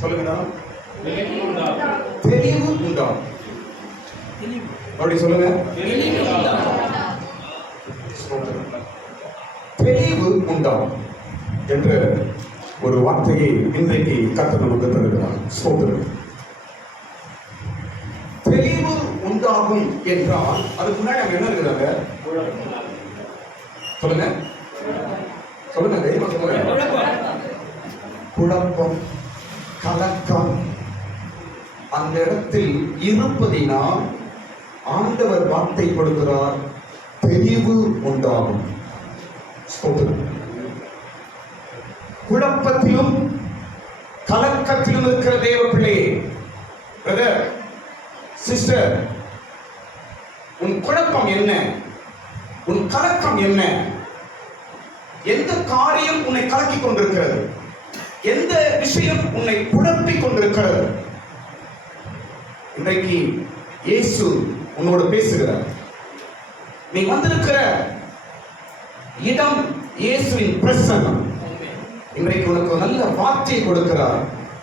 சொல்லுங்கடா. தெளிவு உண்டாகும். அப்படி சொல்லுங்க. தெளிவு உண்டாகும் என்ற ஒரு வார்த்தையை இன்றைக்கு கர்த்தர் நமக்கு தருகிறார். சோதரர், தெளிவு உண்டாகும் என்றால் அதுக்கு முன்னாடி அங்க என்ன இருக்கிறாங்க? சொல்லுங்க சொல்லுங்க, தெய்வ சொல்லுங்க. குழப்பம், கலக்கம் அந்த இடத்தில் இருப்பதினால் ஆண்டவர் வார்த்தை கொடுக்கிறார், தெளிவு உண்டாகும். குழப்பத்திலும் கலக்கத்திலும் இருக்கிற தேவ பிள்ளையே, பிரதர், சிஸ்டர், உன் குழப்பம் என்ன? உன் கலக்கம் என்ன? எந்த காரியம் உன்னை கலக்கிக் கொண்டிருக்கிறது? எந்த விஷயம் உன்னை குழப்பிக் கொண்டிருக்கிறது? இன்றைக்கு இயேசு உன்னோடு பேசுகிறார். நீ வந்திருக்கிற இடம் இயேசுவின் பிரசன்னம். இன்றைக்கு உனக்கு நல்ல வார்த்தையை கொடுக்கிறார்.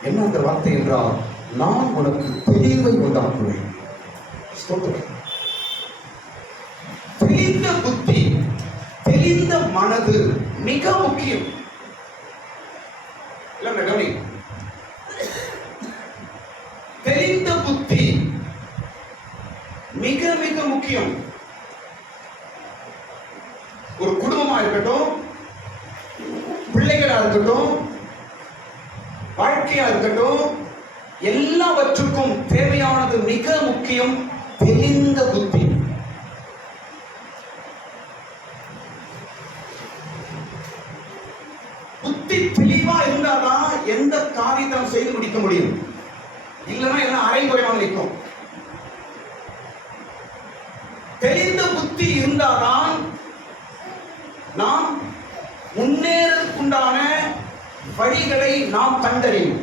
என்ன அந்த வார்த்தை என்றால், நான் உனக்கு தெளிவை உண்டாக்குவேன். தெளிந்த புத்தி, தெளிந்த மனது மிக முக்கியம். தெளிந்த புத்தி மிக மிக முக்கியம். ஒரு குடும்பமா இருக்கட்டும், பிள்ளைகளா இருக்கட்டும், வாழ்க்கையா இருக்கட்டும், எல்லாவற்றுக்கும் தேவையானது மிக முக்கியம் தெளிந்த புத்தி. புத்தி தெளிவா இருந்தாதான் எந்த காரியத்தை செய்து முடிக்க முடியும். இல்லைன்னா என்ன அரைகுறையாக நிற்கும். தெளிந்த புத்தி இருந்தால்தான் நாம் முன்னேறதுக்குண்டான வழிகளை நாம் கண்டறியும்.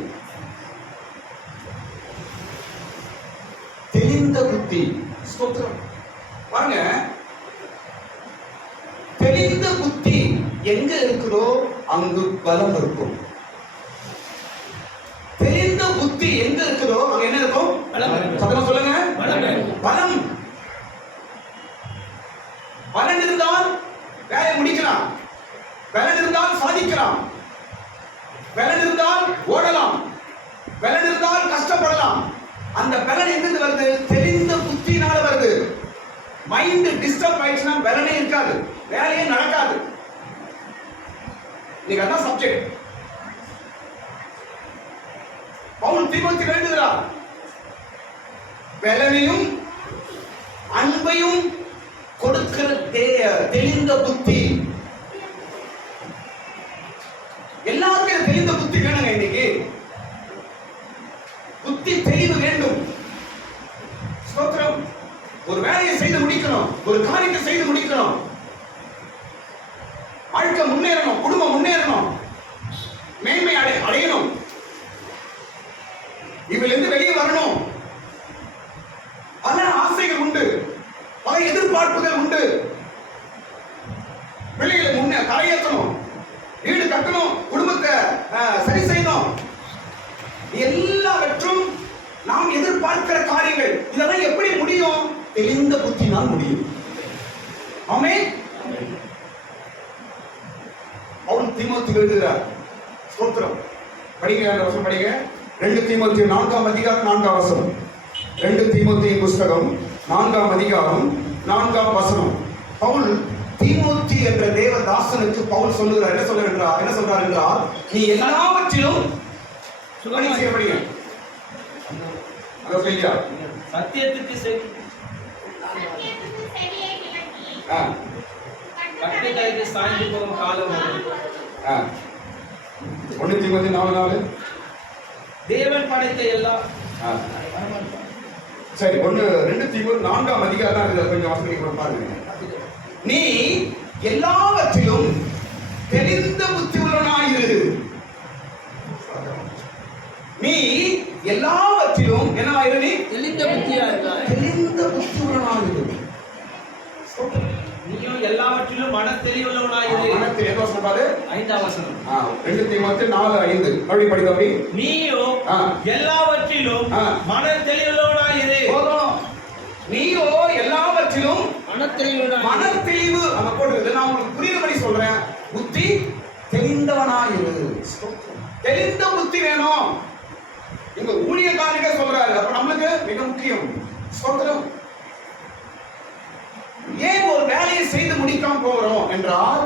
தெளிந்த புத்தி. பாருங்க, தெளிந்த புத்தி எங்க இருக்குதோ அங்கு பலம் இருக்கும். தெளிந்த புத்தி எங்க இருக்குதோ அங்க என்ன இருக்கும்? சத்தமா சொல்லுங்க. பலம். பலன் இருந்தால் வேலை முடிக்கலாம், பலன் இருந்தால் சாதிக்கலாம், பலன் இருந்தால் ஓடலாம், பலன் இருந்தால் கஷ்டப்படலாம். அந்த பலன் எங்கிருந்து வருது? தெளிந்த புத்தினால வருது. மைண்ட் டிஸ்டர்ப் ஆயிடுச்சுன்னா பலனே இருக்காது, வேலையே நடக்காது. நீங்க அதான் சப்ஜெக்ட். பவுல் தீமோத்தேயுவுக்கு எழுதுகிறார், பலனையும் அன்பையும் கொடுக்கிற தெளிந்த புத்தி. எல்லாருக்கும் தெளிந்த புத்தி வேணுங்க. இன்னைக்கு புத்தி தெளிவு வேண்டும். ஸ்தோத்திரம். ஒரு வேலையை செய்து முடிக்கணும், ஒரு காரியத்தை செய்து முடிக்கணும், வாழ்க்கை முன்னேறணும், குடும்பம் முன்னேறணும், மேன்மை அடையணும், இதிலிருந்து வெளியே வரணும். பல ஆசைகள் உண்டு, பல எதிர்பார்ப்புகள் உண்டு. பிள்ளைகளை முன்னே கரையேற்றணும், வீடு கட்டணும், குடும்பத்தை சரி செய்யணும். எல்லாவற்றும் நாம் எதிர்பார்க்கிற காரியங்கள். இதெல்லாம் எப்படி முடியும்? தெளிந்த புத்தினால் முடியும். ஆமென். பவுல் தீமோத்தேயுவுக்கு எழுதுகிறார். ஸ்தோத்திரம். படிங்க, வசனம் படிங்க. 2 தீமோத்தேயு 4ஆம் அதிகாரம் 4ஆம் வசனம். 2 தீமோத்தேயு புஸ்தகம் 4ஆம் அதிகாரம் 4ஆம் வசனம். பவுல் தீமோத்தி என்ற தேவதாசனுக்கு பவுல் சொல்லுகிறார். என்ன சொல்றார் என்றால், நீ எல்லாவற்றிலும் படிங்க. சத்தியத்துக்கு சாய்ந்து போகும் காலம். 1 தீமோத்தேயு 4:4. தேவன் படைத்த எல்லாம் சரி. 2 தீமோத்தேயு 4ஆம் அதிகாரம் தான். கொஞ்சம் வாசிக்க பாருங்க. நீ எல்லாவற்றிலும் தெளிந்த புத்தி உள்ளவனாயிரு. நீ எல்லாவற்றிலும் என்னவாயிரு? நீ தெளிந்த புத்தி உள்ளவனாயிரு. நீயோ எல்லாவற்றிலும் மனத்தெளிவுள்ளவனாயிரு. மனத்தில் எந்த வசனம் பாரு? 5ஆம் வசனம். 2 தீமோத்தேயு 4:5 அப்படி படி தம்பி. நீயோ ஆ. எல்லாவற்றிலும் ஆ. மனத்தெளிவுள்ளவனாயிரு. போதும். நீயோ எல்லாவற்றிலும் மனத்தெளிவுள்ளவனாயிரு. மனத்தெளிவு அங்க போட்டுருது. நான் உங்களுக்கு புரியும்படி சொல்றேன். புத்தி தெளிந்தவனாயிரு. தெளிந்த புத்தி வேணும். எங்க ஊழியக்காரங்க சொல்றாரு. அப்ப நம்மளுக்கு மிக முக்கியம் ஸ்தோத்திரம். ஏன் ஒரு வேலையை செய்து முடிக்காம போகிறோம் என்றால்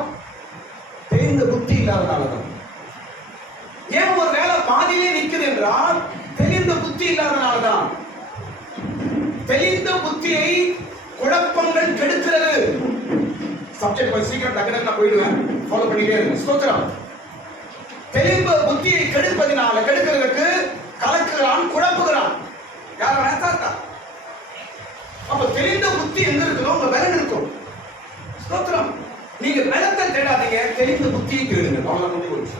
தெளிந்த புத்தி இல்லாதனாலதான். ஏன் ஒரு வேலை பாதியிலே நிற்குது என்றால் தெளிந்த புத்தி இல்லாதனாலதான். தெளிந்த புத்தியை குழப்பங்கள் கெடுக்கிறது. சப்ஜெக்ட் கொஞ்சம் சீக்கிரம் டக்குனு நான் போயிடுவேன். ஃபாலோ பண்ணிட்டே இருங்க. ஸ்தோத்திரம். தெளிந்த புத்தியை கெடுக்கிறதுக்கு கலக்குகிறான், குழப்புகிறான். யார வேணா. அப்ப தெளிந்த புத்தி எங்க இருக்குதோ உங்க பலன் இருக்கும். ஸ்தோத்திரம். நீங்க பலத்தை தேடாதீங்க, தெளிந்த புத்தியை தேடுங்க. அவ்வளவு முடிவு போச்சு.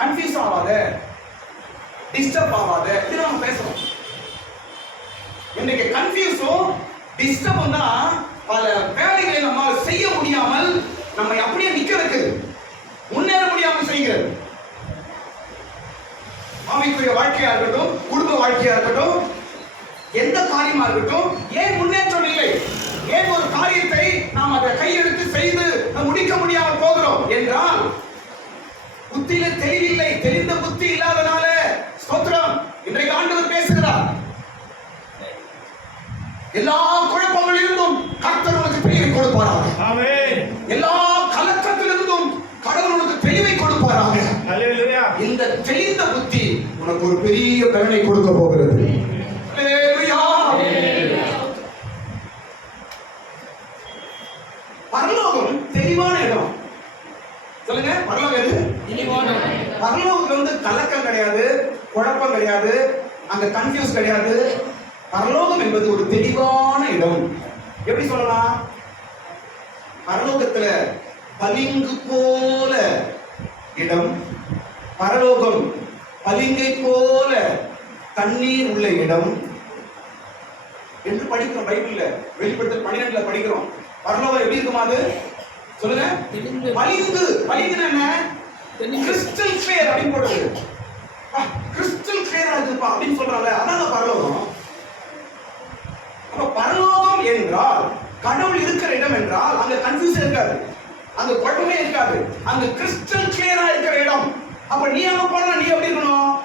கன்ஃபியூஸ் ஆகாத, டிஸ்டர்ப் ஆகாத. இது நம்ம பேசுறோம். இன்னைக்கு கன்ஃபியூஸும் டிஸ்டர்பும் தான் பல வேலைகளை நம்மால் செய்ய முடியாமல் நம்மை அப்படியே நிக்க வைக்குது, முன்னேற முடியாமல் செய்கிறது. ஆவிக்குரிய வாழ்க்கையா இருக்கட்டும், குடும்ப வாழ்க்கையா இருக்கட்டும், எந்த காரியமா இருக்கட்டும், ஏன் முன்னேற்றம் இல்லை? ஏன் ஒரு காரியத்தை நாம் அதை கையெடுத்து செய்து முடிக்க முடியாமல் போகிறோம் என்றால் புத்தியில தெளிவில்லை. தெளிந்த புத்தி இல்லாதனால. ஸ்தோத்திரம். இன்றைக்கு ஆண்டவர் பேசுகிறார். எல்லா குழப்பங்களிலிருந்தும் கர்த்தர் உனக்கு தெளிவை கொடுப்பாராக. ஆமென். எல்லா கலக்கத்திலிருந்தும் கடவுள் உனக்கு தெளிவை கொடுப்பாராக. ஹல்லேலூயா. இந்த தெளிந்த புத்தி உனக்கு ஒரு பெரிய பலனை கொடுக்க போகிறது. ஹல்லேலூயா. பரலோகம் தெளிவான இடம். சொல்லுங்க, பரலோகம் எது? தெளிவான இடம். பரலோகத்துல கலக்கம் கிடையாது, குழப்பம் கிடையாது, அங்க கன்ஃபியூஸ் கிடையாது. பரலோகம் என்பது ஒரு தெளிவான இடம். எப்படி சொல்லலாம்? பரலோகத்துல பளிங்கு போல இடம், பரலோகம் பளிங்கை போல தண்ணீர் உள்ள இடம் என்று படிக்கிறோம். பைபிள்ல வெளிப்படுத்தல் 12 படிக்கிறோம். பரலோகம் எப்படி இருக்குமா? அது சொல்லுங்க. பளிங்கு. பளிங்குன்னா என்ன? கிறிஸ்டல் கிளியர் அப்படின்னு போடுறது. கிறிஸ்டல் கிளியரா இருக்குப்பா அப்படின்னு சொல்றாங்க. அதான் பரலோகம். அப்ப பரலோகம் என்றால் கடவுள் இருக்கிற இடம் என்றால் அங்க கன்ஃபியூஷன் இருக்காது, அங்க குழப்பமே இருக்காது, அங்க கிறிஸ்டல் கிளியரா இருக்கிற இடம். அப்ப நீ அங்க போனா நீ எப்படி இருக்கணும்?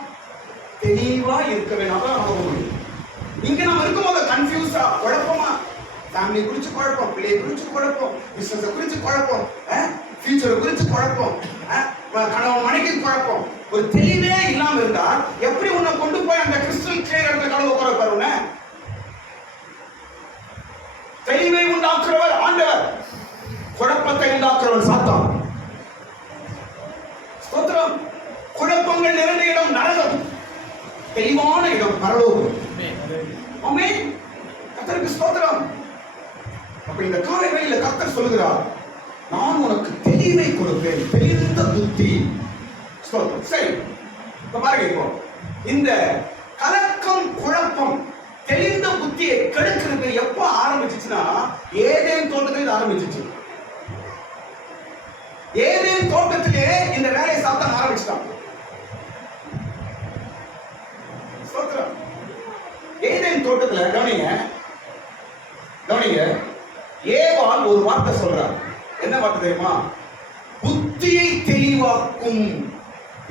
தெளிவா இருக்க வேணும். அதான் நம்ம முடியும். இங்க நம்ம இருக்கும்போது கன்ஃபியூஸா, குழப்பமா, ஃபேமிலி குறிச்சு குழப்பம், பிள்ளையை குறிச்சு குழப்பம், பிசினஸ் குறிச்சு குழப்பம், ஃபியூச்சர் குறிச்சு குழப்பம், கணவன் மனைவி குழப்பம். ஒரு தெளிவே இல்லாம இருந்தா எப்படி உன்னை கொண்டு போய் அந்த கிறிஸ்டல் கிளியர் இடத்துல கடவுள் உட்கார வைப்பாரு? தெளிவை உண்டாக்குறவர் ஆண்டவர், குழப்பத்தை உண்டாக்குறவர் சாத்தான். ஸ்தோத்திரம். குழப்பங்கள் நிறைந்த இடம் நரகம், தெளிவான இடம் பரலோகம். ஆமென். கர்த்தருக்கு ஸ்தோத்திரம். அப்ப இந்த காலை வேளையில கர்த்தர் சொல்லுகிறார், நான் உனக்கு தெளிவை கொடுப்பேன், தெளிந்த புத்தி. ஸ்தோத்திரம். சரி, இப்ப பாருங்க. இப்போ இந்த கலக்கம், குழப்பம், தெளிந்த புத்தியை கெடுக்கிறது எப்ப ஆரம்பிச்சுச்சுன்னா ஏதேன் தோட்டத்தில் ஆரம்பிச்சிச்சு. ஏதேன் தோட்டத்திலே இந்த வேலையை சாத்தான் ஆரம்பிச்சுட்டான். ஏதேன் தோட்டத்துல கவனிங்க, ஏவாள் ஒரு வார்த்தை சொல்றார். என்ன வார்த்தை தெரியுமா? புத்தியை தெளிவாக்கும்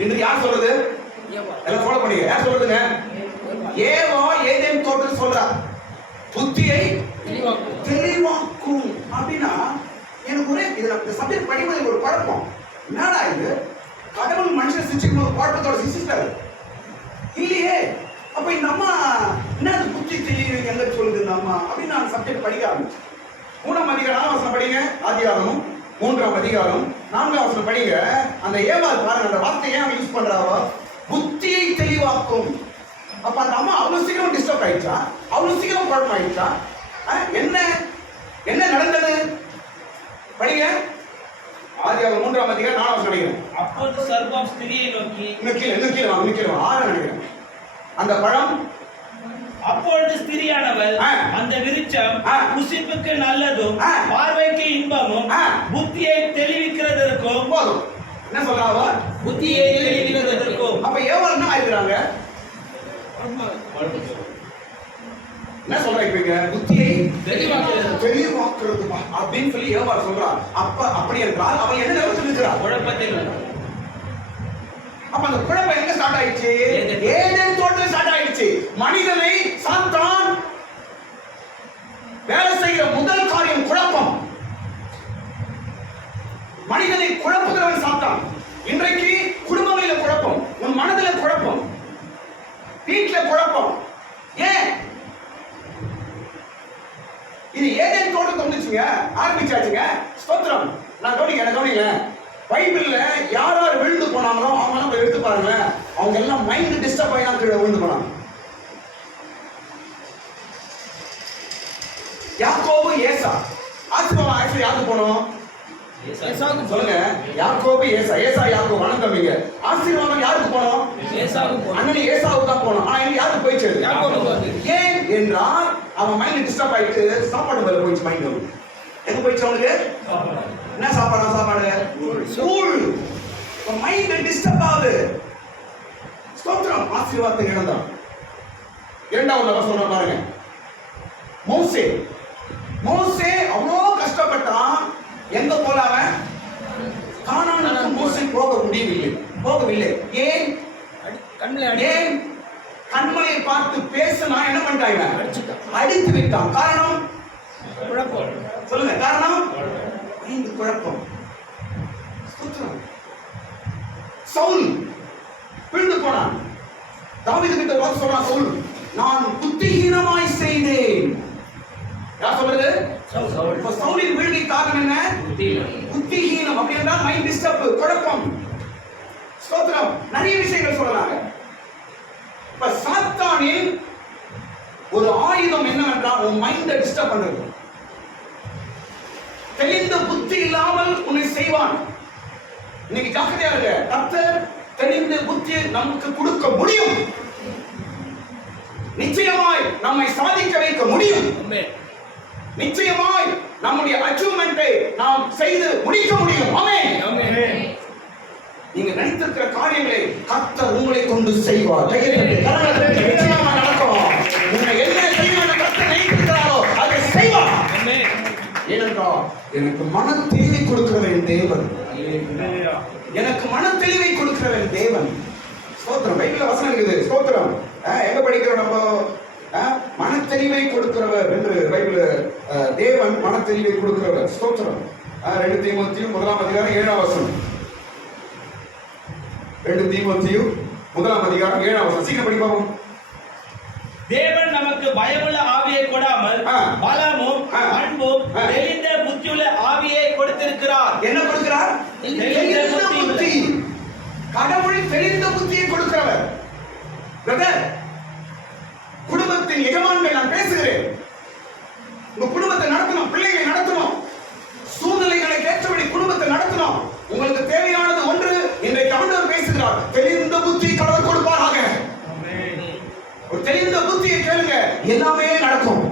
என்று. யார் சொல்றது? எல்லாம் ஃபாலோ பண்ணுங்க. யார் சொல்றதுங்க? ஏவா ஏதேன் தோட்டத்தில் சொல்றார், புத்தியை தெளிவாக்கும் அப்படின்னா எனக்கு ஒரே இது சப்ஜெக்ட் படிப்பது ஒரு குழப்பம். என்னடா இது? கடவுள் மனுஷன் சிரிச்சுக்கும் ஒரு குழப்பத்தோட சிரிச்சிட்டாரு இல்லையே. அப்ப இந்த அம்மா என்ன புத்தி தெளிவு எங்க சொல்லுது இந்த அம்மா அப்படின்னு நான் சப்ஜெக்ட் படிக்க ஆரம்பிச்சேன். 3ஆம் அதிகாரம் 4ஆம் வசனம் படிங்க. ஆதியாகமம் 3ஆம் அதிகாரம் 4ஆம் வசனம் படிங்க. அந்த ஏவாள் பாருங்க, அந்த வார்த்தையை ஏன் யூஸ் பண்றாவோ? புத்தியை தெளிவாக்கும். அப்ப அந்த அம்மா அவ்வளவு சீக்கிரம் டிஸ்டர்ப் ஆயிடுச்சா? அவ்வளவு சீக்கிரம் குழப்பம் ஆயிடுச்சா? என்ன என்ன நடந்தது? படிங்க. ஆதியாகமம் 3ஆம் அதிகாரம் 4ஆம் வசனம் படிங்க. அப்பொழுது சர்ப்பம் ஸ்திரியை நோக்கி, இன்னும் கீழே 6 நினைக்கிறேன். அந்த பழம் அப்பொழுது ஸ்திரியானவள் ஆ. அந்த விருட்சம் ஆ. புசிப்புக்கு நல்லதும் ஆ. பார்வைக்கு இன்பமும் ஆ. புத்தியை தெளிவிக்கிறதற்கும் போதும். என்ன சொல்றாவ? புத்தியை தெளிவிக்கிறதற்கும் அப்ப ஏவாள் என்ன ஆயிருக்கிறாங்க? என்ன சொல்றா இப்ப இங்க? புத்தியை தெளிவாக்குறது அப்படின்னு சொல்லி ஏவாள் சொல்றா. அப்படி என்றால் அவன் என்ன நிலைமையில் இருக்கிறான்? குழப்பத்தில் அப்ப அந்த குழப்பம் எங்க ஸ்டார்ட் ஆயிடுச்சு? ஏதேன் தோட்டத்தில் ஸ்டார்ட் ஆயிடுச்சு. மனிதனை சாத்தான் வேலை செய்கிற முதல் காரியம் குழப்பம். மனிதனை குழப்புகிறவன் சாத்தான். இன்றைக்கு குடும்பங்களில குழப்பம், உன் மனதில குழப்பம், வீட்டுல குழப்பம். ஏன் இது ஏதேன் தோட்டம் வந்துச்சுங்க, ஆரம்பிச்சாச்சுங்க. ஸ்தோத்திரம். நான் கவனிங்க. பைபிள்ல யார் யார் விழுந்து போனாங்களோ அவங்க எல்லாம் எடுத்து பாருங்க. அவங்க எல்லாம் மைண்ட் டிஸ்டர்ப் ஆகி கீழே விழுந்து போனாங்க. யாக்கோபு, ஏசா. ஆசீர்வாதம் ஆக்சுவலி யாருக்கு போனோம்? சொல்லுங்க. யாக்கோபு, ஏசா. ஏசா யாக்கோபு வணக்கம்ங்க. ஆசீர்வாதம் யாருக்கு போனோம்? அண்ணன் ஏசாவுக்கு தான் போனோம். ஆனா இங்க யாருக்கு போயிச்சு? ஏன் என்றால் அவன் மைண்ட் டிஸ்டர்ப் ஆயிட்டு சாப்பாடு மேல போயிடுச்சு. மைண்ட் எங்க போயிடுச்சு அவனுக்கு? என்ன சாப்பாடு? கூழ். மைண்ட் டிஸ்டர்ப் ஆகுது. ஸ்தோத்திரம். ஆசீர்வாதத்தை இழந்தான். இரண்டாவது சொல்ற பாருங்க. மோசே அவ்வளோ கஷ்டப்பட்டான். எங்க போலாம? கானானுக்கு மோசே போகவில்லை. ஏன்? கண்மலையை பார்த்து பேசினா என்ன பண்ணிட்டாங்க? அடித்து விட்டான். காரணம் சொல்லுங்க. காரணம் குழப்பம். சவுல் விழுந்து போனான். தாவீது கிட்ட வாக்கு சொல்றான் சவுல், நான் புத்திஹீனமாய் செய்தேன். யார் சொல்றது? சவுலின் வீழ்ச்சி காரணம் என்ன? புத்திஹீனம். அப்படி என்றால் மைண்ட் டிஸ்டர்ப், குழப்பம். ஸ்தோத்திரம். நிறைய விஷயங்கள் சொல்லலாங்க. இப்ப சாத்தானின் ஒரு ஆயுதம் என்னவென்றால் உன் மைண்டை டிஸ்டர்ப் பண்றது. தெளிந்த புத்தி இல்லாமல் உன்னை செய்வான். இன்னைக்கு ஜாக்கிரதையா இருக்க. கர்த்தர் தெளிந்த புத்தியை நமக்கு கொடுக்க முடியும். நிச்சயமாய் நம்மை சாதிக்க வைக்க முடியும். நிச்சயமாய் நம்முடைய அச்சீவ்மென்ட்டை நாம் செய்து முடிக்க முடியும். ஆமென். நீங்க நினைத்திருக்கிற காரியங்களை கர்த்தர் உங்களை கொண்டு செய்வார். நிச்சயமா நடக்கும். உன்னை என்ன செய்ய வேண்டும் கர்த்தர் நினைத்திருக்கிறாரோ அதை செய்வார். ஏனென்றால் எனக்கு மன தெளிவை கொடுக்கிறவன் தேவன். எனக்கு மன தெளிவை கொடுக்கிறவன் தேவன். ஸ்தோத்திரம். பைபிள்ல வசனம் இருக்குது. ஸ்தோத்திரம். எங்க படிக்கிறோம் நம்ம? மன தெளிவை கொடுக்கிறவர் என்று பைபிள். தேவன் மன தெளிவை கொடுக்கிறவர். ஸ்தோத்திரம். 2 தீமோத்தேயு 1 அதிகாரம் 7 வசனம். 2 தீமோத்தேயு 1 அதிகாரம் 7 வசனம். சீக்கிரம் படி பாப்போம். தேவன் நமக்கு பயமுள்ள ஆவியை கொடாமல் பலமும் அன்பும் தெளிந்த புத்தியுள்ள ஆவியை கொடுத்திருக்கிறார். என்ன கொடுக்கிறார்? தெளிந்த புத்தி. கடவுள் தெளிந்த புத்தியை கொடுக்கிறவர். பிரதர், குடும்பத்தின் எஜமான்கள் நான் பேசுகிறேன். உங்க குடும்பத்தை நடத்தணும், பிள்ளைகளை நடத்தணும், சூழ்நிலைகளை ஏற்றபடி குடும்பத்தை நடத்தணும். உங்களுக்கு தேவையானது ஒன்று. இன்றைக்கு ஆண்டவர் பேசுகிறார். தெளிந்த புத்தி கடவுள் கொடுப்பாராக. ஒரு தெளிந்த புத்தியை கேளுங்க, எல்லாமே நடக்கும்.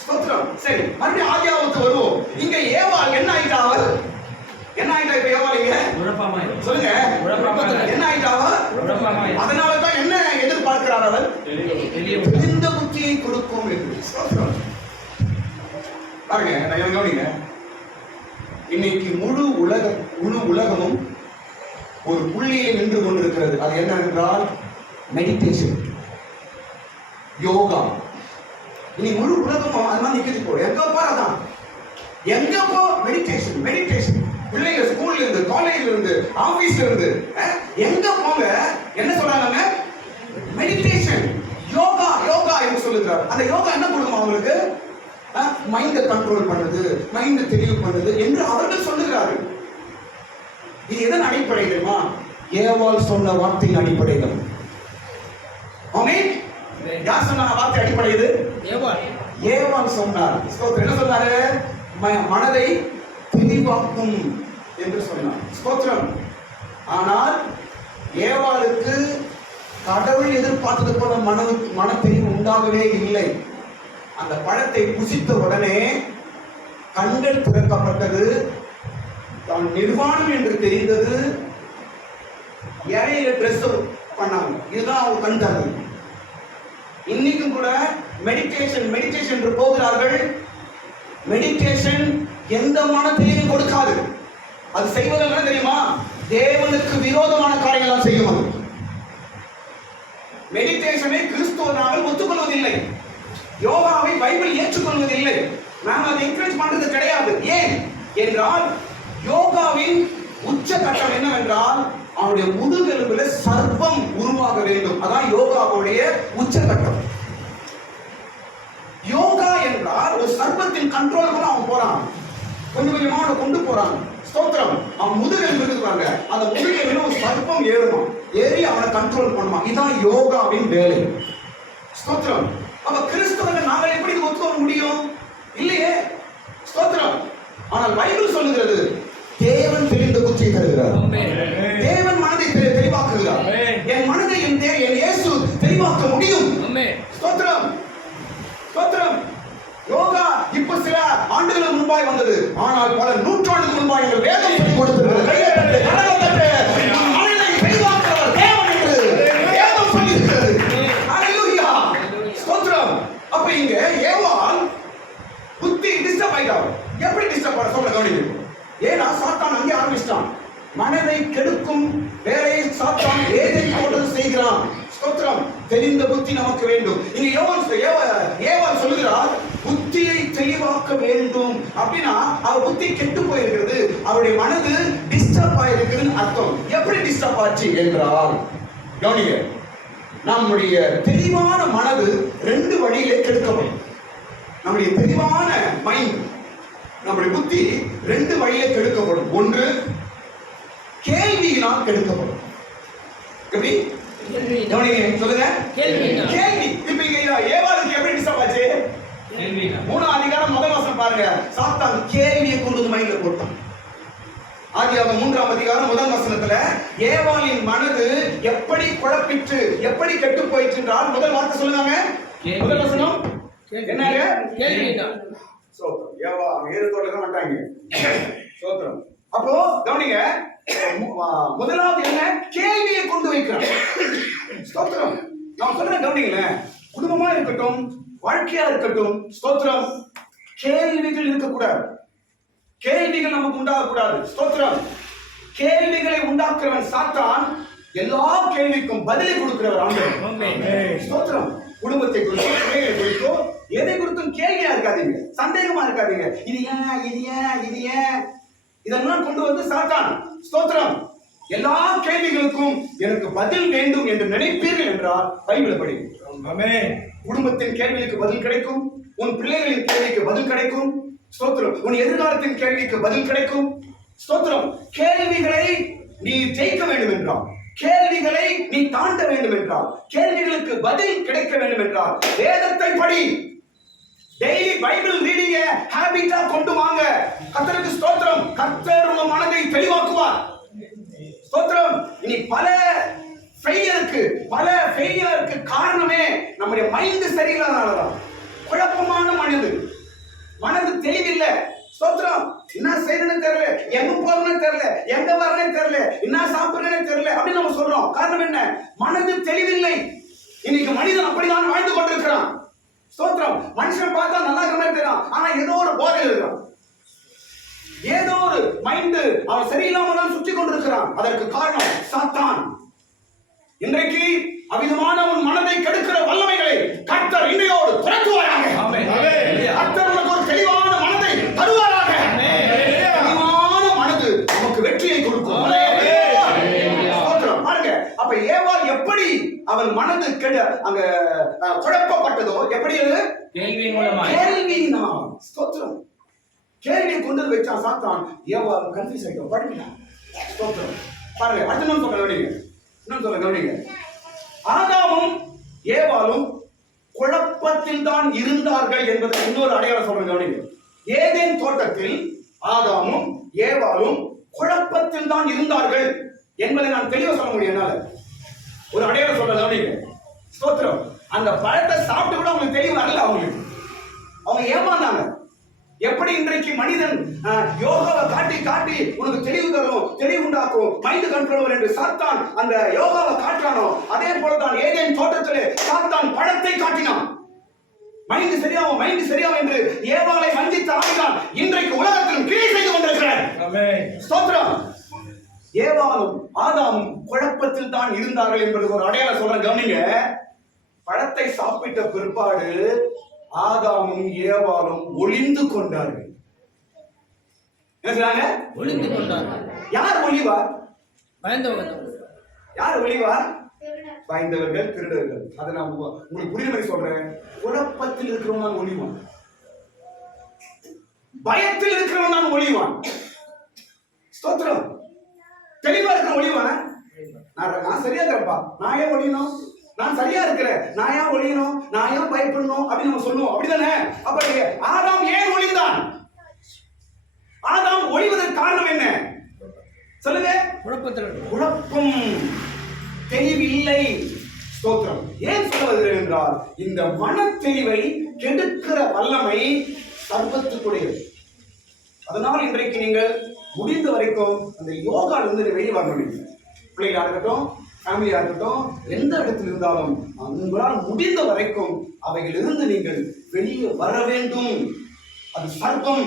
ஸ்தோத்திரம். சரி, மறுபடியும் ஆதியாகமத்துக்கு வருவோம். இங்க ஏவாள் என்ன ஆயிட்டா? அவள் என்ன ஆயிட்டா? இப்ப ஏவாள் இங்க சொல்லுங்க. என்ன ஆயிட்டா? அதனால தான் என்ன எதிர்பார்க்கிறார் அவள்? தெளிந்த புத்தியை கொடுக்கும் என்று. ஸ்தோத்திரம். பாருங்க, நான் கவனிங்க. இன்னைக்கு முழு உலகமும் ஒரு புள்ளியில் நின்று கொண்டிருக்கிறது. அது என்ன என்றால் மெடிடேஷன், யோகா. இனி முழு உலகமும் அதெல்லாம் நிக்கிறது. போ எங்க பாருதான், எங்க போ மெடிடேஷன். பிள்ளைங்க ஸ்கூல்ல இருந்து, காலேஜ்ல இருந்து, ஆபீஸ்ல இருந்து எங்க போங்க என்ன சொல்றாங்க? மெடிடேஷன், யோகா என்று சொல்லுகிறார். அந்த யோகா என்ன கொடுக்கும் அவங்களுக்கு? மைண்டை கண்ட்ரோல் பண்ணுது, மைண்டை தெளிவு பண்ணுது என்று அவர்கள் சொல்லுகிறார்கள். இது எதன் அடிப்படை தெரியுமா? ஏவாள் சொன்ன வார்த்தையின் அடிப்படையில். ஆமென். யார் சொன்ன வார்த்தை அடிப்படை? இது ஏவாள் சொன்னார். ஸ்தோத்திரம். என்ன சொன்னாரு? மனதை தெளிவாக்கும் என்று சொன்னார். ஸ்தோத்திரம். ஆனால் ஏவாளுக்கு கடவுள் எதிர்பார்த்தது போல மன தெளிவு உண்டாகவே இல்லை. அந்த பழத்தை புசித்த உடனே கண்கள் திறக்கப்பட்டது, தான் நிர்வாணம் என்று தெரிந்தது, இறையில ட்ரெஸ் பண்ணாங்க. இதுதான் அவங்க கண் திறந்தது. இன்னைக்கும் கூட மெடிடேஷன் என்று போகிறார்கள். மெடிடேஷன் எந்த மனத்தையும் கொடுக்காது. அது செய்வதெல்லாம் தெரியுமா? தேவனுக்கு விரோதமான காரியங்கள் செய்யும். அது மெடிடேஷனை கிறிஸ்துவ நாங்கள் ஒத்துக்கொள்வதில்லை. யோகாவை பைபிள் ஏற்றுக்கொள்வதில்லை. நாம் அதை என்கரேஜ் பண்றது கிடையாது. ஏன் என்றால் யோகாவின் உச்சகட்டம் என்னவென்றால் அவனுடைய முதுகெலும்புல சர்ப்பம் உருவாக வேண்டும். அதான் யோகாவுடைய உச்சகட்டம். யோகா என்றால் ஒரு சர்ப்பத்தின் கண்ட்ரோலுக்குள்ள அவன் போறான். கொஞ்சம் கொஞ்சமா அவனை கொண்டு போறான். ஸ்தோத்திரம். அவன் முதுகெலும்பு இருக்காங்க. அந்த முதுகெலும்புல ஒரு சர்ப்பம் ஏறி அவனை கண்ட்ரோல் பண்ணுவான். இதுதான் யோகாவின் வேலை. ஸ்தோத்திரம். அப்ப கிறிஸ்தவர்கள் நாங்கள் எப்படி ஒத்துக்கொள்ள முடியும்? இல்லையே. ஸ்தோத்திரம். ஆனால் பைபிள் சொல்லுகிறது தேவன் தெரிந்த புத்தியை தருகிறார். தேவன் மனதை தெளிவாக்குகிறார். என் மனதை என் இயேசு தெளிவாக்க முடியும். ஸ்தோத்திரம். ஸ்தோத்திரம். யோகா இப்ப சில ஆண்டுகளுக்கு முன்பாய் வந்தது. ஆனால் பல நூற்றாண்டுக்கு முன்பாய் எங்கள் வேதம் சொல்லிக் கொடுத்திருக்கிறது. மனதை தெளிவாக்குகிறவர் தேவன் என்று வேதம் சொல்லியிருக்கிறது. ஹல்லேலூயா. ஸ்தோத்திரம். அப்ப இங்க ஏவாள் புத்தி டிஸ்டர்ப் ஆயிட்டார். எப்படி டிஸ்டர்ப் பண்ண சொல்ல கவனிங்க. ஏன்னா சாத்தான் அங்கே ஆரம்பிச்சிட்டான். மனதை கெடுக்கும் வேலையை சாத்தான் ஏதேன் தோட்டத்தில் செய்கிறான். ஸ்தோத்திரம். தெரிந்த புத்தி நமக்கு வேண்டும். இங்க ஏவாள் சொல்லுகிறார் புத்தியை தெளிவாக்க வேண்டும். அப்படின்னா அவர் புத்தி கெட்டு போயிருக்கிறது, அவருடைய மனது டிஸ்டர்ப் ஆயிருக்குன்னு அர்த்தம். எப்படி டிஸ்டர்ப் ஆச்சு என்றால் கவனிங்க, நம்முடைய தெளிவான மனது ரெண்டு வழியிலே கெடுக்கப்படும். நம்முடைய தெளிவான மைண்ட், நம்முடைய புத்தி ரெண்டு வழியிலே கெடுக்கப்படும். ஒன்று கேள்வியினால் கெடுக்கப்படும். எப்படி? சொல்லுங்க. கேள்வி. இப்ப இங்க ஏவாளுக்கு எப்படி டிஸ்டர்ப் ஆச்சு? 3ஆம் அதிகாரம் முதல் வசனம் பாருங்க. சாத்தான் கேள்வியை கொண்டு வந்து மைண்ட்ல போட்டான். ஆதியாகமம் 3ஆம் அதிகாரம் முதல் வசனத்துல ஏவாளின் மனது எப்படி குழப்பிட்டு எப்படி கெட்டு போயிட்டு என்றால் முதல் வார்த்தை சொல்லுங்க. முதல் வசனம் என்னங்க? கேள்விதான். சோத்ரம். ஏவா ஏறுதோட மாட்டாங்க. சோத்ரம். அப்போ கவனிங்க, முதலாவது என்ன? கேள்வியை கொண்டு வைக்கிறான். ஸ்தோத்திரம். நான் சொல்றேன் கவனிங்களேன். குடும்பமா இருக்கட்டும், வாழ்க்கையா இருக்கட்டும், ஸ்தோத்திரம், கேள்விகள் இருக்கக்கூடாது. கேள்விகள் நமக்கு உண்டாகக்கூடாது. ஸ்தோத்திரம். கேள்விகளை உண்டாக்குறவன் சாத்தான். எல்லா கேள்விக்கும் பதிலை கொடுக்கிறவர் ஆண்டவர். ஸ்தோத்திரம். குடும்பத்தை குறித்தோ, பிள்ளைகளை குறித்தோ, எதை குறித்தும் கேள்வியா இருக்காதீங்க, சந்தேகமா இருக்காதீங்க. இது ஏன் இதெல்லாம் கொண்டு வந்து சாத்தான். ஸ்தோத்திரம். எல்லா கேள்விகளுக்கும் எனக்கு பதில் வேண்டும் என்று நினைப்பீர்கள் என்றால் பைபிளை படிங்க. குடும்பத்தின் கேள்விக்கு பதில் கிடைக்கும், உன் பிள்ளைகளின் கேள்விக்கு பதில் கிடைக்கும். ஸ்தோத்திரம். உன் எதிர்காலத்தின் கேள்விக்கு பதில் கிடைக்கும். ஸ்தோத்திரம். கேள்விகளை நீ ஜெயிக்க வேண்டும் என்றால், கேள்விகளை நீ தாண்ட வேண்டும் என்றால், கேள்விகளுக்கு பதில் கிடைக்க வேண்டும் என்றால் வேதத்தை படி. டெய்லி பைபிள் ரீடிங் ஹாபிட்டா கொண்டு வாங்க. கர்த்தருக்கு ஸ்தோத்திரம். கர்த்தர் உங்க மனதை தெளிவாக்குவார். ஸ்தோத்திரம். இனி பல ஃபெயிலியருக்கு காரணமே நம்முடைய மைண்ட் சரியில்லாதனாலதான். குழப்பமான மனது தெளிவில்லை. ஸ்தோத்திரம். என்ன செய்யணும்னு தெரியல, எங்க போறதுன்னு தெரியல, எங்க வரணும்னு தெரியல, என்ன சாப்பிடுறேன்னு தெரியல அப்படின்னு நம்ம சொல்றோம். காரணம் என்ன? மனது தெளிவில்லை. இன்னைக்கு மனிதன் அப்படிதான் வாழ்ந்து கொண்டிருக்கிறான். ஸ்தோத்திரம். மனுஷன் பார்த்தா நல்லா இருக்கிற மாதிரி தெரியும், ஆனா ஏதோ ஒரு போதையில் இருக்கான். ஏதோ ஒரு மைண்ட் அவன் சரியில்லாம தான் சுற்றி கொண்டிருக்கிறான். அதற்கு காரணம் சாத்தான். இன்றைக்கு அவிதமான உன் மனதை கெடுக்கிற வல்லமைகளை கர்த்தர் இன்றையோடு துரத்துவாராக. கர்த்தர் உனக்கு ஒரு தெளிவான மனதை தருவாராக. தெளிவான மனது நமக்கு வெற்றியை கொடுக்கும். பாருங்க. அப்ப ஏவாள் எப்படி அவன் மனது அங்க குழப்பப்பட்டதோ, எப்படி அது? கேள்வியினால். ஸ்தோத்திரம். கேள்வியை கொண்டு வச்சான் சாத்தான். ஏவாள் கன்ஃபியூஸ் ஆயிட்டோம், படிக்கிறான். ஸ்தோத்திரம். பாருங்க. அடுத்த சொல்ல கவனிங்க. ஆதாமும் ஏவாளும் குழப்பத்தில் தான் இருந்தார்கள் என்பதை இன்னொரு அடையாளம் சொல்ற கவனிங்க. ஏதேன் தோட்டத்தில் ஆதாமும் ஏவாளும் குழப்பத்தில் தான் இருந்தார்கள் என்பதை நான் தெளிவாக சொல்ல முடியும். என்னால ஒரு அடையாளம் சொல்ற கவனிங்க. ஸ்தோத்திரம். அந்த பழத்தை சாப்பிட்டு கூட அவங்களுக்கு தெளிவு வரல. அவங்க ஏமாந்தாங்க. எப்படி இன்றைக்கு மனிதன் யோகாவை காட்டி காட்டி உனக்கு தெளிவு தரும், தெளிவு உண்டாக்கும், மைண்ட் கண்ட்ரோல் என்று சாத்தான் அந்த யோகாவை காட்டுறானோ, அதே போலதான் ஏதேன் தோட்டத்திலே சாத்தான் பழத்தை காட்டினான். மைண்ட் சரியாவும் என்று ஏவாளை வஞ்சித்த ஆவிதான் இன்றைக்கு உலகத்திலும் கிரியை செய்து கொண்டிருக்கிறார். ஸ்தோத்திரம். ஏவாளும் ஆதாமும் குழப்பத்தில் தான் இருந்தார்கள் என்பது ஒரு அடையாளம் சொல்றேன், கவனிங்க. பழத்தை சாப்பிட்ட பிற்பாடு ஆதாமும் ஏவாளும் ஒளிந்து கொண்டார்கள். என்ன சொல்றாங்க? ஒளிந்து கொண்டார்கள். யார் ஒளிவார்? பயந்தவர்கள். யார் ஒளிவார்? பயந்தவர்கள், திருடர்கள். அதை நான் உங்களுக்கு புரியுற மாதிரி சொல்றேன். குழப்பத்தில் இருக்கிறவன் தான் ஒளிவான், பயத்தில் இருக்கிறவன் தான் ஒளிவான். ஸ்தோத்திரம். தெளிவா இருக்கிற ஒளிவான நான் சரியா இருக்கிறப்பா, நான் ஏன் ஒளியணும்? நான் சரியா இருக்கிறேன், நான் ஏன் ஒளியணும்? நான் ஏன் பயப்படணும் அப்படின்னு நம்ம சொல்லுவோம், அப்படிதானே? அப்ப ஆதாம் ஏன் ஒளிந்தான்? ஆதாம் ஒளிவதற்கு காரணம் என்ன சொல்லுங்க? குழப்பம், தெளிவில்லை. ஸ்தோத்திரம். ஏன் சொல்ல வருகிறேன் என்றால், இந்த மன தெளிவை கெடுக்கிற வல்லமை சர்வத்துக்குடையது. அதனால் இன்றைக்கு நீங்கள் முடிந்த வரைக்கும் அந்த யோகால இருந்து வெளியே வரணும். பிள்ளைகளா இருக்கட்டும், ஃபேமிலியா இருக்கட்டும், எந்த இடத்தில் இருந்தாலும் உங்களால் முடிந்த வரைக்கும் அவைகளிலிருந்து நீங்கள் வெளியே வர வேண்டும். அது சர்ப்பம்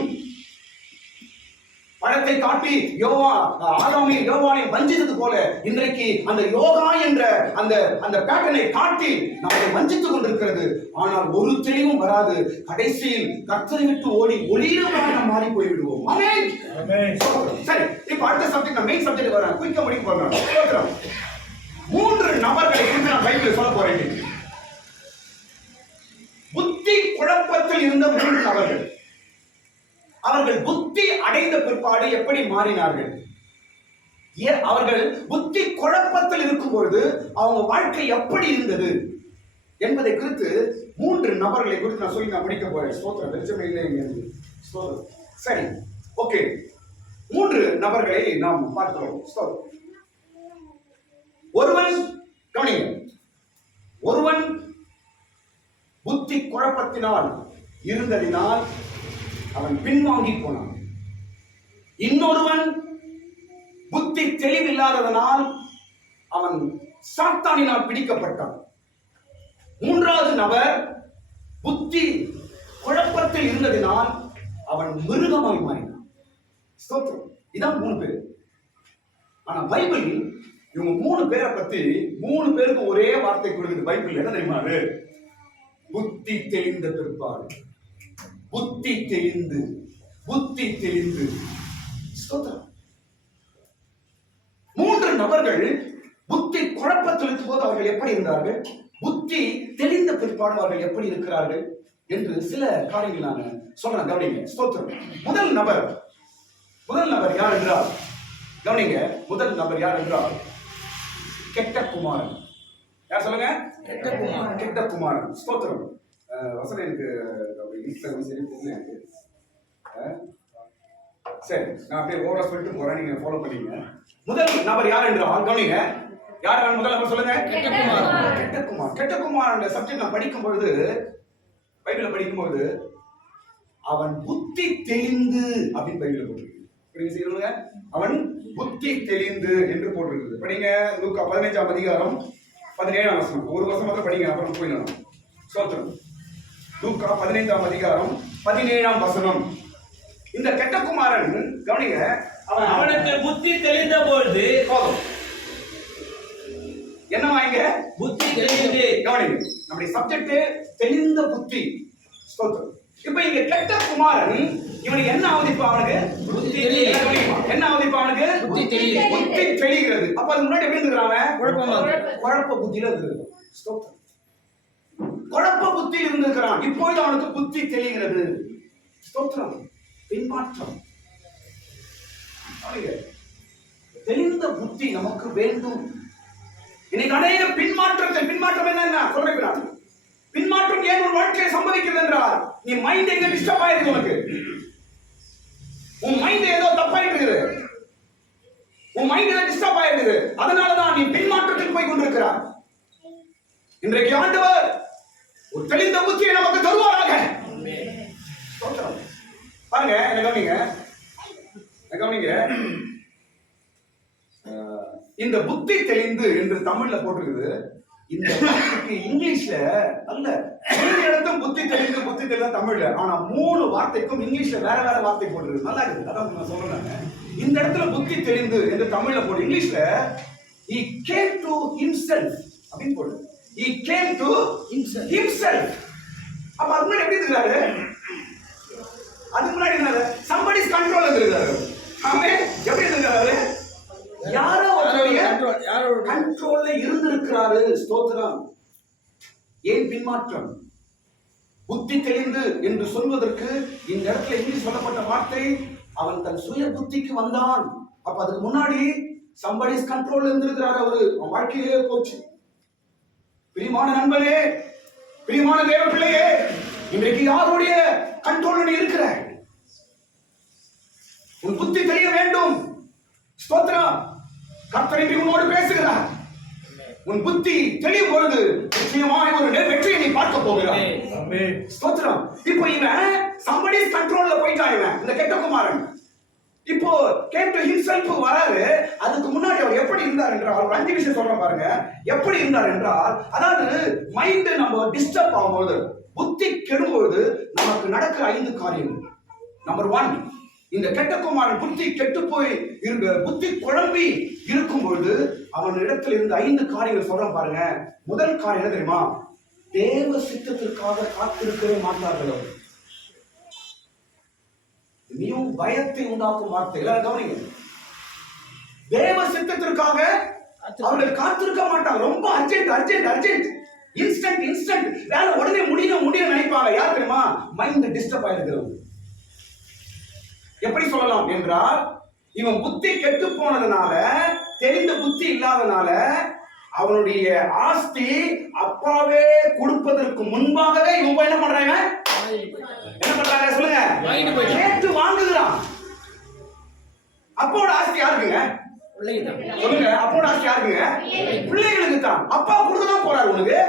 பழத்தை காட்டி யோவானை வஞ்சித்தது போல இன்றைக்கு அந்த யோகா என்ற அந்த பேட்டர்னை காட்டி நம்மை வஞ்சித்துக் கொண்டிருக்கிறது. ஆனால் ஒரு தெளிவும் வராது. கடைசியில் கர்த்தரை விட்டு ஓடி ஒளியிடமாக நாம் மாறி போய்விடுவோம். ஆமென். சரி, இப்ப அடுத்த சப்ஜெக்ட், மெயின் சப்ஜெக்ட் வரேன். குயிக்கா முடிக்க போறேன். 3 நபர்களை குறித்து நான் பைபிளில் சொல்ல போறேன். புத்தி குழப்பத்தில் இருந்த 3 நபர்கள். அவர்கள் புத்தி அடைந்த பிற்பாடு எப்படி மாறினார்கள்? அவர்கள் புத்தி குழப்பத்தில் இருக்கும் பொழுது அவங்க வாழ்க்கை எப்படி இருந்தது என்பதை குறித்து 3 நபர்களை குறித்து நான் சொல்லி நான் முடிக்க போறேன். ஸ்தோத்திரம். வெளிச்சமே இல்லை இங்க. ஸ்தோத்திரம். சரி, ஓகே. 3 நபர்களை நாம் பார்க்கிறோம். ஸ்தோத்திரம். ஒருவன், கவனிங்க, ஒருவன் புத்தி குழப்பத்தினால் இருந்ததினால் அவன் பின்வாங்கி போனான். இன்னொருவன் புத்தி தெளிவில்லாததனால் அவன் சாத்தானினால் பிடிக்கப்பட்டான். 3வது நபர் புத்தி குழப்பத்தில் இருந்ததினால் அவன் மிருகமாய் மாறினான். இதான் 3 பேர். ஆனா பைபிள் இவங்க 3 பேரை பத்தி 3 பேருக்கு ஒரே வார்த்தை கொடுக்குது. பைபிள் என்ன தெரியுமா? புத்தி தெளிந்த பிற்பாடு. புத்தி தெளிந்து, புத்தி தெளிந்து. 3 நபர்கள் புத்தி குழப்பத்தில் இருக்கும்போது அவர்கள் எப்படி இருந்தார்கள், புத்தி தெளிந்த பிற்பாடு அவர்கள் எப்படி இருக்கிறார்கள் என்று சில காரியங்கள் நான் சொல்றேன், கவனிங்க. ஸ்தோத்திரம். முதல் நபர் யார் என்றால், கவனிங்க, முதல் நபர் யார் என்றால் கெட்ட குமாரன். யார் சொல்லுங்க? கெட்ட குமாரன். ஸ்தோத்திரம். வசனம் எனக்கு சரி, நான் அப்படியே ஓவரா சொல்லிட்டு போறேன், நீங்க ஃபாலோ பண்ணீங்க. முதல் நபர் யார் என்றால், கவனிங்க, யார் முதல் நபர் சொல்லுங்க? கெட்ட குமார் என்ற சப்ஜெக்ட் நான் படிக்கும் பொழுது, பைபிள படிக்கும் பொழுது, அவன் புத்தி தெளிந்து அப்படின்னு பைபிள போட்டிருக்கு. அவன் புத்தி தெளிந்து என்று போட்டிருக்குது. படிங்க, லூக்கா 15ஆம் அதிகாரம் 17ஆம் வசனம். ஒரு வசனம் மட்டும் படிங்க, அப்புறம் போயிடலாம். ஸ்தோத்திரம். லூக்கா 15ஆம் அதிகாரம் 17ஆம் வசனம். இந்த கெட்ட குமாரன், கவனிங்க, அவனுக்கு புத்தி தெளிந்த பொழுது என்ன வாங்க? புத்தி தெளிந்து. கவனிங்க, நம்முடைய சப்ஜெக்ட் தெளிந்த புத்தி. ஸ்தோத்திரம். இப்ப இங்க கெட்ட குமாரன், இவனுக்கு என்ன அவதிப்பா? அவனுக்கு புத்தி என்ன அவதிப்பா? அவனுக்கு புத்தி தெளிகிறது. அப்ப அது முன்னாடி எப்படி இருக்கிறான்? குழப்ப புத்தியில இருக்கிறான். ஸ்தோத்திரம். குழப்ப புத்தி இருந்திருக்கிறான். இப்போது அவனுக்கு புத்தி தெளிகிறது. ஸ்தோத்திரம். பின்மாற்றம். தெளிந்த புத்தி நமக்கு வேண்டும். இன்னைக்கு அநேக பின்மாற்றம் என்ன சொல்றேன். பின்மாற்றம் ஏன் உன் வாழ்க்கையை சம்பவிக்கிறது என்றால், நீ மைண்ட் எங்க டிஸ்டர்ப் ஆயிருக்கு. உனக்கு உன் மைண்ட் ஏதோ தப்பாயிட்டு இருக்குது. உன் மைண்ட் ஏதோ டிஸ்டர்ப் ஆயிருக்குது. அதனாலதான் நீ பின்மாற்றத்தில் போய் கொண்டிருக்கிறார். இன்றைக்கு ஆண்டவர் ஒரு தெளிந்த புத்தியை நமக்கு தருவாராக. ஸ்தோத்திரம். பாருங்க, என்ன கவனிங்க. இந்த புத்தி தெளிந்து என்று தமிழ்ல போட்டிருக்குது. இந்த வார்த்தைக்கு இங்கிலீஷ்ல அல்ல, இடத்தும் புத்தி தெளிந்த தமிழ்ல, ஆனா 3 வார்த்தைக்கும் இங்கிலீஷ்ல வேற வேற வார்த்தை போட்டிருக்கு. நல்லா இருக்குது, அதான் நான் சொல்றேன். இந்த இடத்துல புத்தி தெளிந்து என்று தமிழ்ல போட்டு இங்கிலீஷ்ல he came to himself அப்படின்னு போடு. he came to himself. அப்ப அது முன்னாடி எப்படி இருக்காரு? அதுக்கு முன்னாடி என்ன? somebody's control இருக்காரு. ஆமென். எப்படி இருக்காரு? யாரோ ஒருவருடைய கண்ட்ரோல்ல இருந்திருக்கிறாரு. ஸ்தோத்திரம். ஏன் பின்மாற்றம்? புத்தி தெளிந்து என்று சொல்வதற்கு இந்த இடத்துல இங்கிலீஷ் சொல்லப்பட்ட வார்த்தை, அவன் தன் சுய புத்திக்கு வந்தான். அப்ப அதுக்கு முன்னாடி somebody's control இருந்திருக்கிறார். அவரு அவன் வாழ்க்கையிலே போச்சு. பிரியமான நண்பனே, பிரியமான தேவ பிள்ளையே, இன்றைக்கு யாருடைய கண்ட்ரோல் நீ இருக்கிற? உன் புத்தி தெரிய வேண்டும். ஸ்தோத்திரம். கர்த்தர் இன்று உன்னோடு பேசுகிறார். உன் புத்தி தெளியும் பொழுது நிச்சயமாய் ஒரு வெற்றியை நீ பார்க்க போகிறாய். ஸ்தோத்திரம். இப்போ இவன் somebody's controlல போயிட்டான். இவன் இந்த கெட்ட குமாரன் இப்போ came to himself வராரு. அதுக்கு முன்னாடி அவர் எப்படி இருந்தார் என்றால், ஒரு 5 விஷயம் சொல்றேன் பாருங்க. எப்படி இருந்தார் என்றால், அதாவது மைண்ட் நம்ம டிஸ்டர்ப் ஆகும்போது, புத்தி கெடும்போது நமக்கு நடக்கிற 5 காரியங்கள். நம்பர் 1, இந்த கெட்ட குமாரன் புத்தி கெட்டு போய் இருந்த புத்தி குழம்பி இருக்கும் பொழுது அவன் இடத்துல இருந்த 5 காரியங்கள் சொல்றான் பாருங்க. முதல் காரியம் என்ன தெரியுமா? தேவ சித்தத்திற்காக காத்திருக்கவே மாட்டார்கள். நீயும் பயத்தை உண்டாக்கும் வார்த்தை. எல்லாரும் கவனிங்க. தேவ சித்தத்திற்காக அவர்கள் காத்திருக்க மாட்டாங்க. ரொம்ப அர்ஜென்ட் இன்ஸ்டன்ட் வேலை உடனே முடிய நினைப்பாங்க. யார் தெரியுமா? மைண்ட் டிஸ்டர்ப் ஆயிருக்கிறது. எப்படி சொல்லலாம் என்றால், இவன் புத்தி கெட்டு போனதுனால, தெரிந்த புத்தி இல்லாதனால, அவனுடைய ஆஸ்தி அப்பாவே கொடுப்பதற்கு முன்பாகவே இவன் என்ன பண்றாங்க சொல்லுங்க, கேட்டு வாங்குகிறான். அப்போட ஆஸ்தி யாருக்குங்க? சொல்லுங்க, அப்போட ஆஸ்தி யாருக்குங்க? பிள்ளைகளுக்கு தான். அப்பா கொடுக்கதான் போறாரு உனக்கு.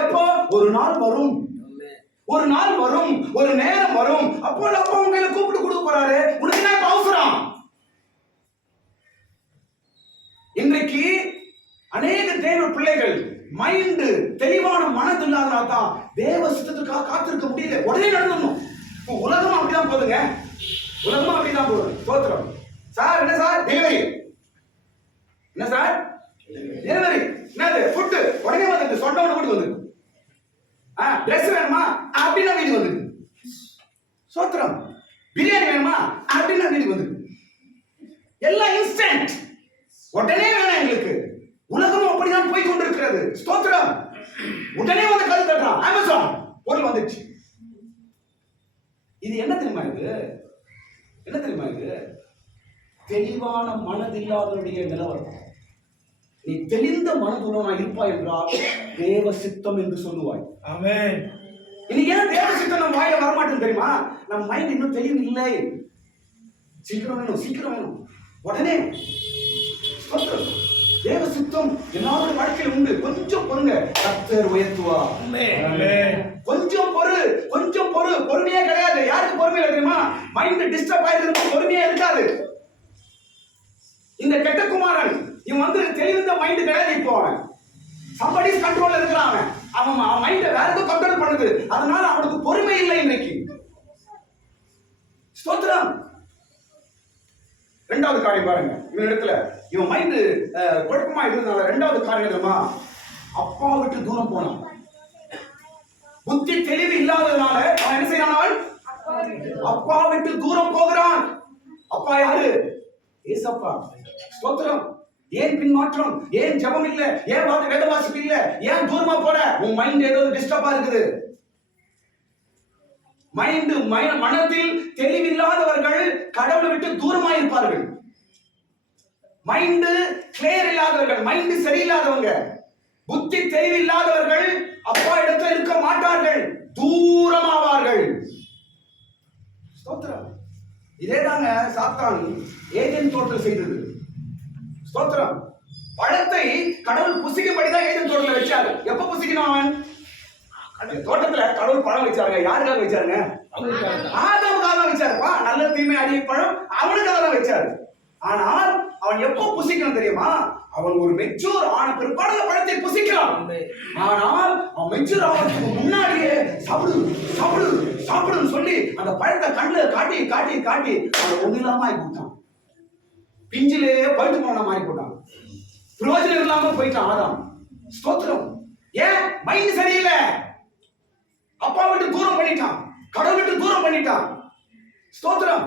எப்போ? ஒரு நாள் வரும், ஒரு நேரம் வரும். அப்போ அப்பா உங்களை கூப்பிட்டு கொடுக்க போறாரு. உனக்கு என்ன அவசரம்? இன்றைக்கு அநேக தேவ பிள்ளைகள் மைண்ட் தெளிவான மனது இல்லாதனால தான் தேவ சித்தத்துக்காக காத்திருக்க முடியல. உடனே நடந்துடணும். உலகம் அப்படிதான் போகுதுங்க. உலகம் அப்படிதான் போகுது. ஸ்தோத்திரம். சார் என்ன சார் டெலிவரி? என்ன சார் டெலிவரி? என்னது ஃபுட்? உடனே வந்து சொன்ன உடனே கூட்டி வந்து ட்ரெஸ் வேணுமா அப்படின்னா வீட்டுக்கு வந்து. ஸ்தோத்திரம். பிரியாணி வேணுமா அப்படின்னா வீட்டுக்கு வந்து. எல்லாம் இன்ஸ்டன்ட், உடனே வேணும் எங்களுக்கு. உலகம் அப்படிதான் போய் கொண்டிருக்கிறது. ஸ்தோத்திரம். உடனே வந்து கல் தட்டுறான். அமேசான் பொருள் வந்துச்சு. இது என்ன தெரியுமா? இது தெளிவான மனதில்லாதவருடைய நிலவரம். நீ தெளிந்த மனதுடனா இருப்பாய் என்றால் தேவ சித்தம் என்று சொல்லுவாய். ஆமென். இன்னைக்கு ஏன் தேவ சித்தம் நம்ம வாயில வரமாட்டேன்னு தெரியுமா? நம்ம மைண்ட் இன்னும் தெளிவு இல்லை. சீக்கிரம் வேணும் உடனே. தேவ சித்தம் எல்லாருடைய வாழ்க்கையில் உண்டு. கொஞ்சம் பொறுங்க, கர்த்தர் உயர்த்துவா. கொஞ்சம் பொறு. பொறுமையே கிடையாது. யாருக்கு பொறுமை இல்லை தெரியுமா? மைண்ட் டிஸ்டர்ப் ஆயிருக்கு, பொறுமையே இருக்காது. இந்த கெட்ட குமாரன் இவன் வந்து தெளிந்த மைண்ட் கிடையாது. இப்போ அவன் somebody's controlல இருக்கிறான். அவன் மைண்ட வேற ஏதோ கண்ட்ரோல் பண்ணுது. அதனால அவனுக்கு பொறுமை இல்லை இன்னைக்கு. ஸ்தோத்திரம். இரண்டாவது காரியம் பாருங்க. இந்த இடத்துல இவன் மைண்ட் குழப்பமா இருந்ததுனால இரண்டாவது காரியம் என்னமா? அப்பா விட்டு தூரம் போனான். புத்தி தெளிவு இல்லாததுனால அவன் என்ன செய்யறான்? அப்பா விட்டு தூரம் போகிறான். அப்பா யாரு? ஏசப்பா. ஸ்தோத்திரம். ஏன் பின்மாற்றம்? ஏன் ஜெபம் இல்ல? ஏன் வேத வாசிப்பு இல்ல? ஏன் தூரமா போற? உன் மைண்ட் ஏதோ டிஸ்டர்பா இருக்குது. மனதில் தெளிவில்லாதவர்கள் கடவுளை விட்டு தூரமா இருப்பார்கள். மைண்ட் கிளியர் இல்லாதவர்கள், மைண்ட் சரியில்லாதவங்க, புத்தி தெளிவில்லாதவர்கள் அப்பா இடத்துல இருக்க மாட்டார்கள், தூரமாவார்கள். ஸ்தோத்திரம். இதேதாங்க சாத்தான் ஏதேன் தோட்டத்தில் செய்தது. ஸ்தோத்திரம். பழத்தை கடவுள் புசிக்கும்படிதான் ஏதேன் தோட்டத்தில் வச்சாரு. எப்ப புசிக்கணும்? அவன் அந்த தோட்டத்துல கடவுள் பழம் வச்சாருங்க. யாருக்காக வச்சாருங்க? அவங்களுக்காக தான். ஆதாமுக்காக தான் வச்சாருப்பா. நல்ல தீமை அறிய பழம் அவனுக்காக தான் வச்சாரு. ஆனால் அவன் எப்போ புசிக்கணும் தெரியுமா? அவன் ஒரு மெச்சூர் ஆன பிற்பாடு அந்த பழத்தை புசிக்கலாம். ஆனால் அவன் மெச்சூர் ஆகிறதுக்கு முன்னாடியே சாப்பிடு சாப்பிடு சாப்பிடுன்னு சொல்லி அந்த பழத்தை கண்ணுல காட்டி காட்டி காட்டி அவன் ஒண்ணு இல்லாம ஆகி போட்டான். பிஞ்சிலேயே பழுத்து போன மாதிரி போட்டான். பிரயோஜனம் இல்லாம போயிட்டான் ஆதாம். ஸ்தோத்திரம். ஏன்? மைண்ட் சரியில்லை. அப்பா விட்டு தூரம் பண்ணிட்டான், கடவுள் விட்டு தூரம் பண்ணிட்டான். ஸ்தோத்திரம்.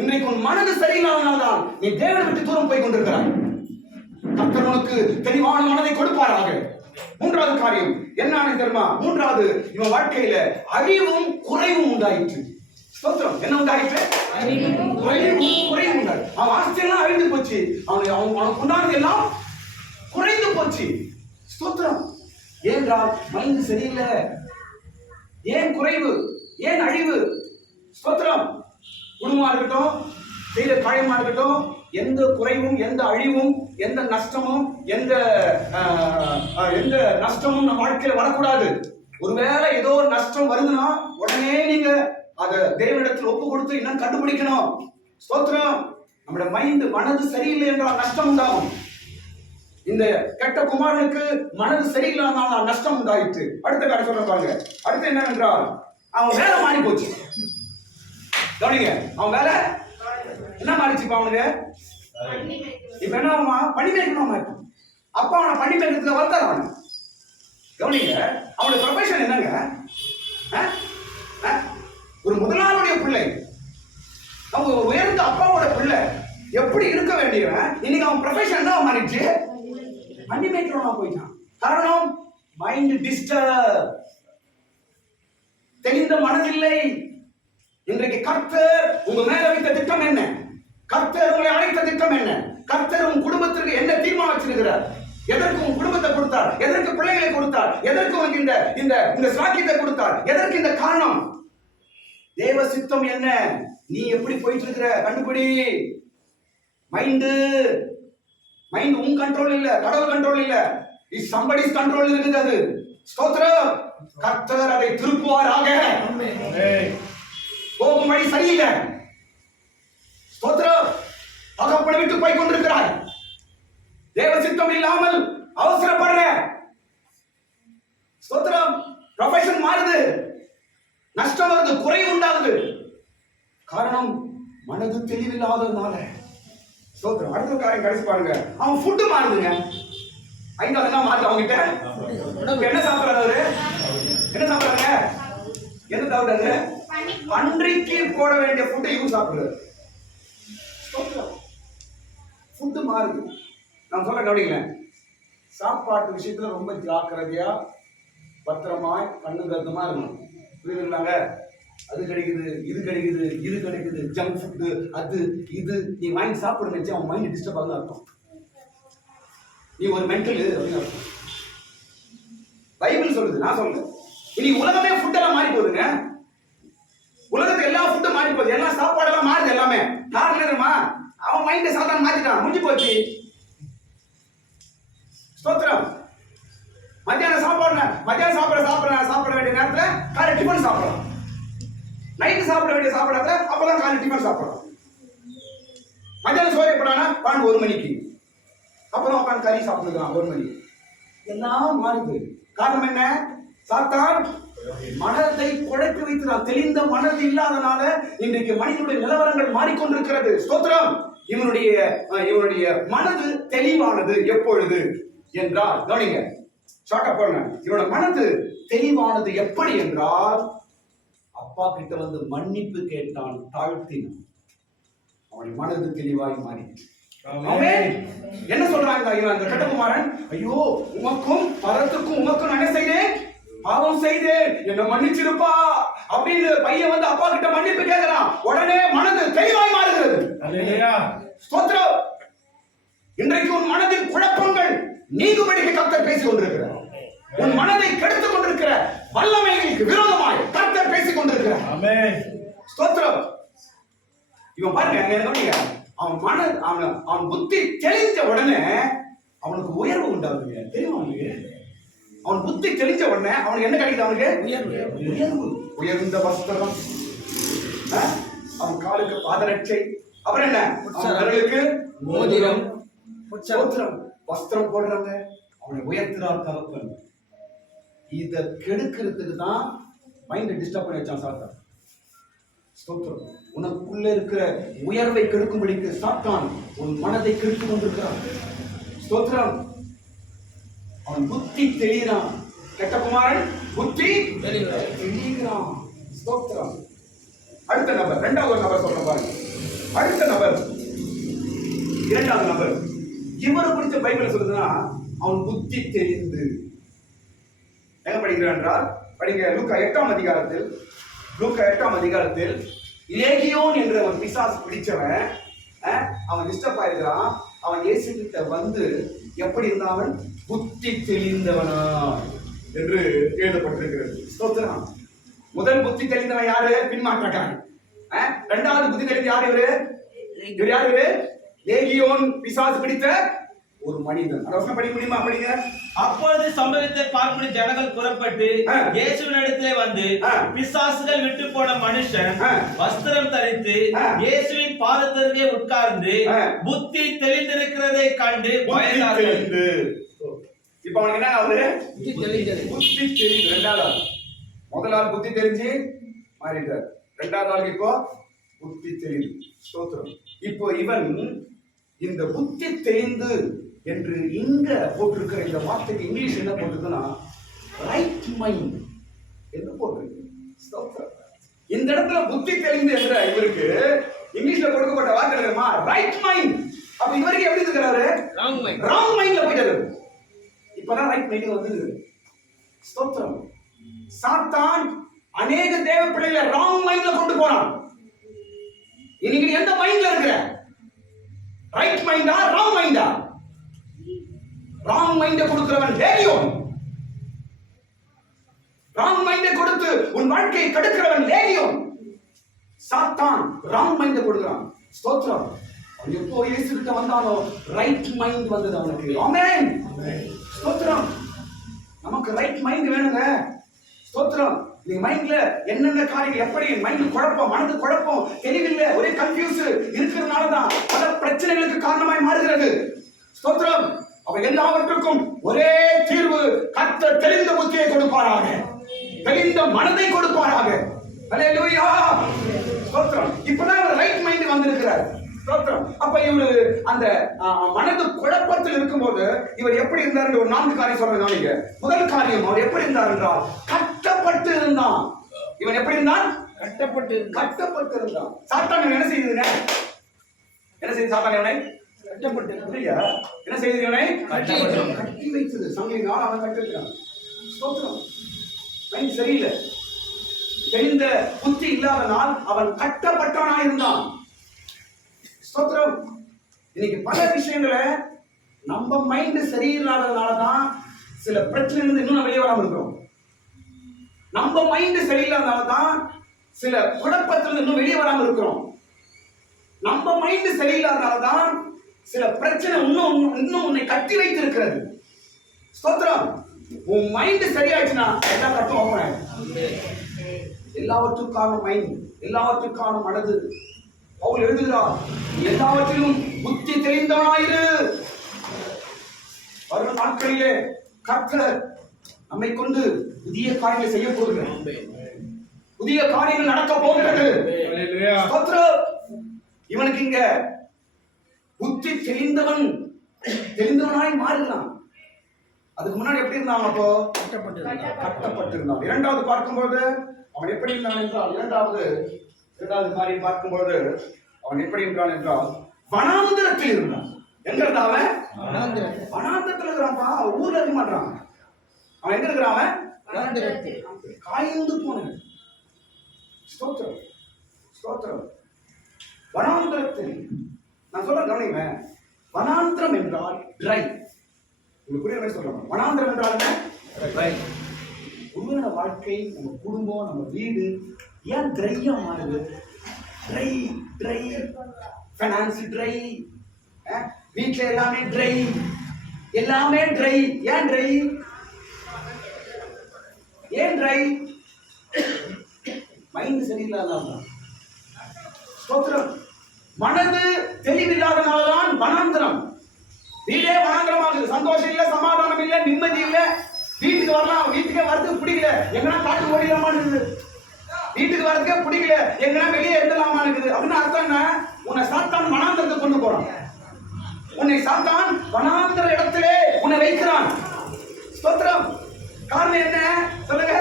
இன்றைக்கு உன் மனது சரியில்லாதனால்தான் நீ தேவனை விட்டு தூரம் போய் கொண்டிருக்கிறாய். கர்த்தர் உனக்கு தெளிவான மனதை கொடுப்பாராக. மூன்றாவது காரியம் என்ன தெரியுமா? மூன்றாவது, இவன் வாழ்க்கையில அழிவும் குறைவும் உண்டாயிற்று. ஸ்தோத்திரம். என்ன உண்டாயிற்று? அழிவும் குறைவும் உண்டாயிற்று. அவன் ஆஸ்தியெல்லாம் அழிந்து போச்சு. அவனுக்கு உண்டானது எல்லாம் குறைந்து போச்சு. ஸ்தோத்திரம். ஏனென்றால் மைண்ட் சரியில்லை. ஏன் குறைவு? ஏன் அழிவு? ஸ்தோத்திரம். குடும்பமா இருக்கட்டும், செய்த காரியமா இருக்கட்டும், எந்த குறைவும் எந்த அழிவும் எந்த நஷ்டமும் எந்த நஷ்டமும் நம்ம வாழ்க்கையில வரக்கூடாது. ஒருவேளை ஏதோ ஒரு நஷ்டம் வருதுன்னா உடனே நீங்க அதை தேவனிடத்தில் ஒப்பு கொடுத்து இன்னும் கண்டுபிடிக்கணும். ஸ்தோத்திரம். நம்முடைய மைண்ட் மனது சரியில்லை என்றால் நஷ்டம் உண்டாகும். இந்த கெட்ட குமாரனுக்கு மனது சரியில்லாதனால நஷ்டம் உண்டாயிற்று. அடுத்த காரியம் சொல்ல பாருங்க. அடுத்து என்னவென்றால் அவன் வேலை மாறி போச்சு. கவனிங்க, அவன் வேலை என்ன மாறிச்சுப்பா? அவனுக்கு இப்ப என்ன பண்ணி மேய்க்கணும். அப்பா அவனை பண்ணி மேய்க்கிறதுக்கு வந்தார் அவன். கவனிங்க, அவனுடைய ப்ரொஃபஷன் என்னங்க? ஒரு முதலாளுடைய பிள்ளை, அவங்க உயர்ந்த அப்பாவோட பிள்ளை எப்படி இருக்க வேண்டியவன் இன்னைக்கு அவன் ப்ரொஃபஷன் என்ன மாறிடுச்சு? பண்ணி மேய்க்கிறவனா போயிட்டான். காரணம் மைண்ட் டிஸ்டர்ப், தெளிந்த மனதில்லை. இன்றைக்கு கர்த்தர் உங்க மேல வைத்த திட்டம் என்ன? கர்த்தர் உங்களை அழைத்த திட்டம் என்ன? கர்த்தர் உங்க குடும்பத்திற்கு என்ன தீர்மானம் வச்சிருக்கிறார்? எதற்கு உங்க குடும்பத்தை கொடுத்தார்? எதற்கு பிள்ளைகளை கொடுத்தார்? எதற்கு உனக்கு இந்த இந்த இந்த சாக்கியத்தை கொடுத்தார்? எதற்கு இந்த காரணம்? தேவ சித்தம் என்ன? நீ எப்படி போயிட்டு இருக்கிற கண்டுபிடி. மைண்ட் உன் கண்ட்ரோல் இல்ல, கடவுள் கண்ட்ரோல் இல்ல, இஸ் சம்படிஸ் கண்ட்ரோல் இருக்குது. அது ஸ்தோத்திரம். கர்த்தர் அதை திருப்புவாராக. போகும் வழி சரியில்லை. ஸ்தோத்திரம். அகப்பட விட்டு போய் கொண்டிருக்கிறாய். தேவ சித்தம் இல்லாமல் அவசரப்படுற. ஸ்தோத்திரம். ப்ரொஃபஷன் மாறுது, நஷ்டம் வருது, குறை உண்டாகுது. காரணம் மனது தெளிவில்லாததுனால. ஸ்தோத்திரம். அடுத்த காரியம் கடைசி பாருங்க. அவன் ஃபுட்டு மாறுதுங்க. ஐந்தாவது என்ன மாறுது அவங்கிட்ட? என்ன சாப்பிடுறாரு அவரு? என்ன சாப்பிடுறாங்க? என்ன சாப்பிடுறாரு? பன்றிக்கு போட வேண்டிய ஃபுட்டை இவன் சாப்பிடுறாரு. ஃபுட்டு மாறுது. நான் சொல்ல கவனிக்கல. சாப்பாட்டு விஷயத்துல ரொம்ப ஜாக்கிரதையா பத்திரமாய் கண்ணு கருத்துமா இருக்கணும். புரியுதுங்களாங்க? அது கிடைக்குது, இது கிடைக்குது, இது கிடைக்குது, ஜங்க் ஃபுட்டு, அது இது நீ வாங்கி சாப்பிட நினைச்சு அவன் மைண்ட் டிஸ்டர்ப் ஆகுது அர்த்தம். நீ ஒரு மென்டல் அப்படின்னு அர்த்தம். பைபிள் சொல்லுது, நான் சொல்லுது. இனி உலகமே ஃபுட்டெல்லாம் மாறி போகுதுங்க. உலகத்துக்கு எல்லா ஃபுட்டும் மாறி போகுது, எல்லா சாப்பாடெல்லாம் மாறுது. எல்லாமே காரணம் என்னமா? அவன் மைண்டை சாப்பிட மாத்திட்டான், முடிஞ்சு போச்சு. ஸ்தோத்திரம். மத்தியானம் சாப்பிட வேண்டிய நேரத்துல காலை டிஃபன் சாப்பிடலாம். நைட்டு சாப்பிட வேண்டிய சாப்பிடாத அப்பதான் காலை டிஃபன் சாப்பிடலாம். மத்தியானம் சோறு எப்படானா 1 மணிக்கு, அப்புறம் உட்காந்து கறி சாப்பிடுறான் 1 மணி. எல்லாம் மாறுது. காரணம் என்ன? சாத்தான் மனதை குழப்பி வைக்கிறான். தெளிந்த மனது இல்லாதனால இன்றைக்கு மனிதனுடைய நிலவரங்கள் மாறிக்கொண்டிருக்கிறது. ஸ்தோத்திரம். இவனுடைய மனது தெளிவானது எப்பொழுது என்றால், கவனிங்க, ஷார்ட்டா போறேன். இவனோட மனது தெளிவானது எப்படி என்றால், அப்பா கிட்ட வந்து மன்னிப்பு கேட்டான், தாழ்த்தினான். அவன் மனது தெளிவாய் மாறிடுச்சு. என்ன சொல்றாங்க அந்த கட்டகுமாரன்? ஐயோ, உமக்கும் பரத்துக்கும் உமக்கும் என்ன செய்தேன்? பாவம் செய்தேன், என்ன மன்னிச்சிருப்பா அப்படின்னு பையன் வந்து அப்பா கிட்ட மன்னிப்பு கேட்கிறான். உடனே மனது தெளிவாய் மாறுகிறது. ஸ்தோத்திரம். இன்றைக்கு உன் மனதில் குழப்பங்கள் நீங்கும்படிக்கு கர்த்தர் பேசிக் கொண்டிருக்கிறார். உன் மனதை கெடுத்துக் கொண்டிருக்கிற வல்லமைகளுக்கு விரோதமாய் கர்த்தர் பேசிக் கொண்டிருக்கிறார். ஸ்தோத்திரம். இவன் பாருங்க, அவன் புத்தி தெளிஞ்ச உடனே அவனுக்கு உயர்வு உண்டாகுங்க. தெரியுமா? அவன் புத்தி தெளிஞ்ச உடனே அவனுக்கு என்ன கிடைக்குது? அவனுக்கு உயர்வு. உயர்வு, உயர்ந்த வஸ்திரம், அவன் காலுக்கு பாதரட்சை, அப்புறம் என்ன, அவன் விரலுக்கு மோதிரம், ஸ்தோத்திரம். வஸ்திரம் போடுறாங்க, அவனை உயர்த்துறார் தகப்பன். இத கெடுக்கிறதுக்கு தான் மைண்ட் டிஸ்டர்ப் பண்ணி வச்சான் சாத்தான். ஸ்தோத்திரம். உனக்குள்ள இருக்கிற உயர்வை கெடுக்கும்படிக்கு சாத்தான் உன் மனதை கெடுத்து கொண்டிருக்கிறான். ஸ்தோத்திரம். அவன் புத்தி தெளிகிறான். கெட்ட குமாரன் புத்தி தெளிகிறான். ஸ்தோத்திரம். அடுத்த நபர், இரண்டாவது நபர் சொல்ற பாருங்க. அடுத்த நபர், இரண்டாவது நபர், இவரை குறித்த பைபிள் சொல்லுதுன்னா அவன் புத்தி தெரிந்து எங்க படிக்கிறான் என்றால், படிங்க லூக்கா 8ஆம் அதிகாரத்தில், லூக்கா 8ஆம் அதிகாரத்தில் லேகியோன் என்ற ஒரு பிசாசு பிடிச்சவன், அவன் டிஸ்டர்ப் ஆயிருக்கிறான். அவன் இயேசு கிட்ட வந்து எப்படி இருந்தாவன்? புத்தி தெளிந்தவனா என்று எழுதப்பட்டிருக்கிறது. ஸ்தோத்திரம். முதல் புத்தி தெளிந்தவன் யாரு? பின்மாற்றக்காரன். இரண்டாவது புத்தி தெளிந்த யார்? இவர் யார்? இவரு லேகியோன் பிசாசு பிடித்த ஒரு மனிதன். அவசரம் படிக்க முடியுமா? படிங்க. அப்பொழுது சம்பவத்தை பார்க்கும் ஜனங்கள் புறப்பட்டு இயேசுவின் இடத்திலே வந்து, பிசாசுகள் விட்டு போன மனுஷன் வஸ்திரம் தரித்து இயேசுவின் பாதத்திலே உட்கார்ந்து புத்தி தெளிந்திருக்கிறதை கண்டு பயந்தார்கள். இப்ப அவனுக்கு என்ன ஆகுது? புத்தி தெரிந்து. இரண்டாவது ஆள், முதல் ஆள் புத்தி தெரிஞ்சு மாறிட்டார். இரண்டாவது ஆளுக்கு இப்போ புத்தி தெரிந்து. ஸ்தோத்திரம். இப்போ இவன் இந்த புத்தி தெரிந்து என்று இங்க போட்டிருக்கிற இந்த வார்த்தைக்கு இங்கிலீஷ் என்ன போட்டிருக்குன்னா ரைட் மைண்ட் என்று போட்டிருக்கு. ஸ்தோத்திரம். இந்த இடத்துல புத்தி தெரிந்து என்ற இவருக்கு இங்கிலீஷ்ல கொடுக்கப்பட்ட வார்த்தை என்னமா? Right mind. அப்ப இவருக்கு எப்படி இருக்கிறாரு? Wrong mind. ராங் மைண்ட்ல போயிட்டாரு. இப்பதான் ரைட் மைண்ட் வந்து. ஸ்தோத்திரம். சாத்தான் அநேக தேவ பிள்ளைகளை ராங் மைண்ட்ல கொண்டு போனான். இன்னைக்கு நீ எந்த மைண்ட்ல இருக்கிற? ரைட் மைண்டா ராங் மைண்டா? ராங் மைண்டை கொடுக்கிறவன் லேகியோன். ராங் மைண்டை கொடுத்து உன் வாழ்க்கையை கெடுக்கிறவன் லேகியோன். சாத்தான் ராங் மைண்டை கொடுக்கிறான். ஸ்தோத்திரம். அவன் எப்போ இயேசு கிட்ட வந்தானோ ரைட் மைண்ட் வந்தது அவனுக்கு. ஆமென். ஸ்தோத்திரம். நமக்கு ரைட் மைண்ட் வேணுங்க. ஸ்தோத்திரம். நீ மைண்ட்ல என்னென்ன காரியங்கள், எப்படி மைண்ட் குழப்பம், மனது குழப்பம், தெளிவில்லை, ஒரே கன்ஃபியூஸ் இருக்கிறதுனால தான் பல பிரச்சனைகளுக்கு காரணமாய் மாறுகிறது. ஸ்தோத்திரம். அவ எல்லாவற்றுக்கும் ஒரே தீர்வு, கர்த்தர் தெளிந்த புத்தியை கொடுப்பாராக, தெளிந்த மனதை கொடுப்பாராக. அல்லேலூயா. ஸ்தோத்திரம். இப்பதான் இவர் ரைட் மைண்ட் வந்திருக்கிறார். ஸ்தோத்திரம். அப்ப இவரு அந்த மனது குழப்பத்தில் இருக்கும்போது இவர் எப்படி இருந்தார்? ஒரு 4 காரியம் சொல்றேன் கவனிங்க. முதல் காரியம், அவர் எப்படி இருந்தார் என்றால் கட்டப்பட்டு இருந்தான். இவன் எப்படி இருந்தான்? கட்டப்பட்டு இருந்தான். சாத்தான் என்ன செய்யுதுங்க? என்ன செய்யுது சாத்தான்? இவனை கட்டப்பட்டு இல்லையா? என்ன செய்யுது? இவனை கட்டி வைத்தது. சமயம் அவன் கட்டி வைக்கிறான். ஸ்தோத்திரம். மைண்ட் சரியில்லை, தெரிந்த புத்தி இல்லாதனால் அவன் கட்டப்பட்டவனா இருந்தான். ஸ்தோத்திரம். இன்னைக்கு பல விஷயங்களை நம்ம மைண்ட் சரியில்லாததுனாலதான் சில பிரச்சனைகள் இன்னும் நம்ம வெளியே வராம இருக்கிறோம். நம்ம மைண்ட் சரியில்லாதனாலதான் சில குழப்பத்தில் இன்னும் வெளியே வராம இருக்கிறோம். நம்ம மைண்ட் சரியில்லாதனாலதான் சில பிரச்சனை இன்னும் உன்னை கட்டி வைத்திருக்கிறது. ஸ்தோத்திரம். உன் மைண்ட் சரியாச்சுன்னா எல்லா கட்டும் ஓப்பன் ஆயிடும். எல்லாவற்றுக்கான மைண்ட், எல்லாவற்றுக்கான மனது. பவுல் எழுதுகிறார், எல்லாவற்றிலும் புத்தி தெளிந்தவனாயிரு. வரும் நாட்களிலே கர்த்தர் நம்மை கொண்டு புதிய காரியங்களை செய்ய போகிறார். புதிய காரியங்கள் நடக்க போகிறது. இவனுக்கு இங்க புத்தி தெளிந்தவனாய் மாறினான். அதுக்கு முன்னாடி எப்படி இருந்தான்? அப்போ கட்டப்பட்டிருந்தான். இரண்டாவது பார்க்கும்போது அவன் எப்படி இருந்தான் என்றால், இரண்டாவது காரியம் பார்க்கும்போது அவன் எப்படி இருந்தான் என்றால் வனாந்திரத்தில் இருந்தான். எங்க இருந்தான் அவன்? வனாந்திரத்தில் இருக்கிறான்ப்பா. ஊர்ல இருக்க மாட்டான். அவன் எங்க இருக்கிறான்? காய்ந்து போனேன். ஸ்தோத்திரம். ஸ்தோத்திரம். வனாந்திரத்தில். நான் சொல்ல கவனிங்க. வனாந்திரம் என்றால் ட்ரை. உங்களுக்கு புரியுற மாதிரி சொல்றேன். வனாந்திரம் என்றால் ட்ரை. உண்மையான வாழ்க்கை, நம்ம குடும்பம், நம்ம வீடு ஏன் ட்ரையா மாறுது? Try try. ஃபைனான்ஸ் ட்ரை, வீட்டில் எல்லாமே ட்ரை, எல்லாமே ட்ரை. ஏன் ட்ரை? ஏன் ட்ரை? மைண்ட் சரியில்லாதான். ஸ்தோத்திரம். மனது தெளிவில்லாதனால்தான் வனாந்திரம். வீடே வனாந்திரமாகுது. சந்தோஷம் இல்ல, சமாதானம் இல்ல, நிம்மதி இல்ல. வீட்டுக்கு வரலாம், வீட்டுக்கே வரதுக்கு பிடிக்கல, எங்கன்னா காட்டுக்கு ஓடிடலாமான்னு இருக்குது. வீட்டுக்கு வரதுக்கே பிடிக்கல, எங்கன்னா வெளியே எடுத்துலாமான்னு இருக்குது. அப்படின்னு அர்த்தம் என்ன? உன்னை சாத்தான் வனாந்திரத்தை கொண்டு போறான். உன்னை சாத்தான் வனாந்திர இடத்திலே உன்னை வைக்கிறான். ஸ்தோத்திரம். காரணம் என்ன சொல்லுங்க?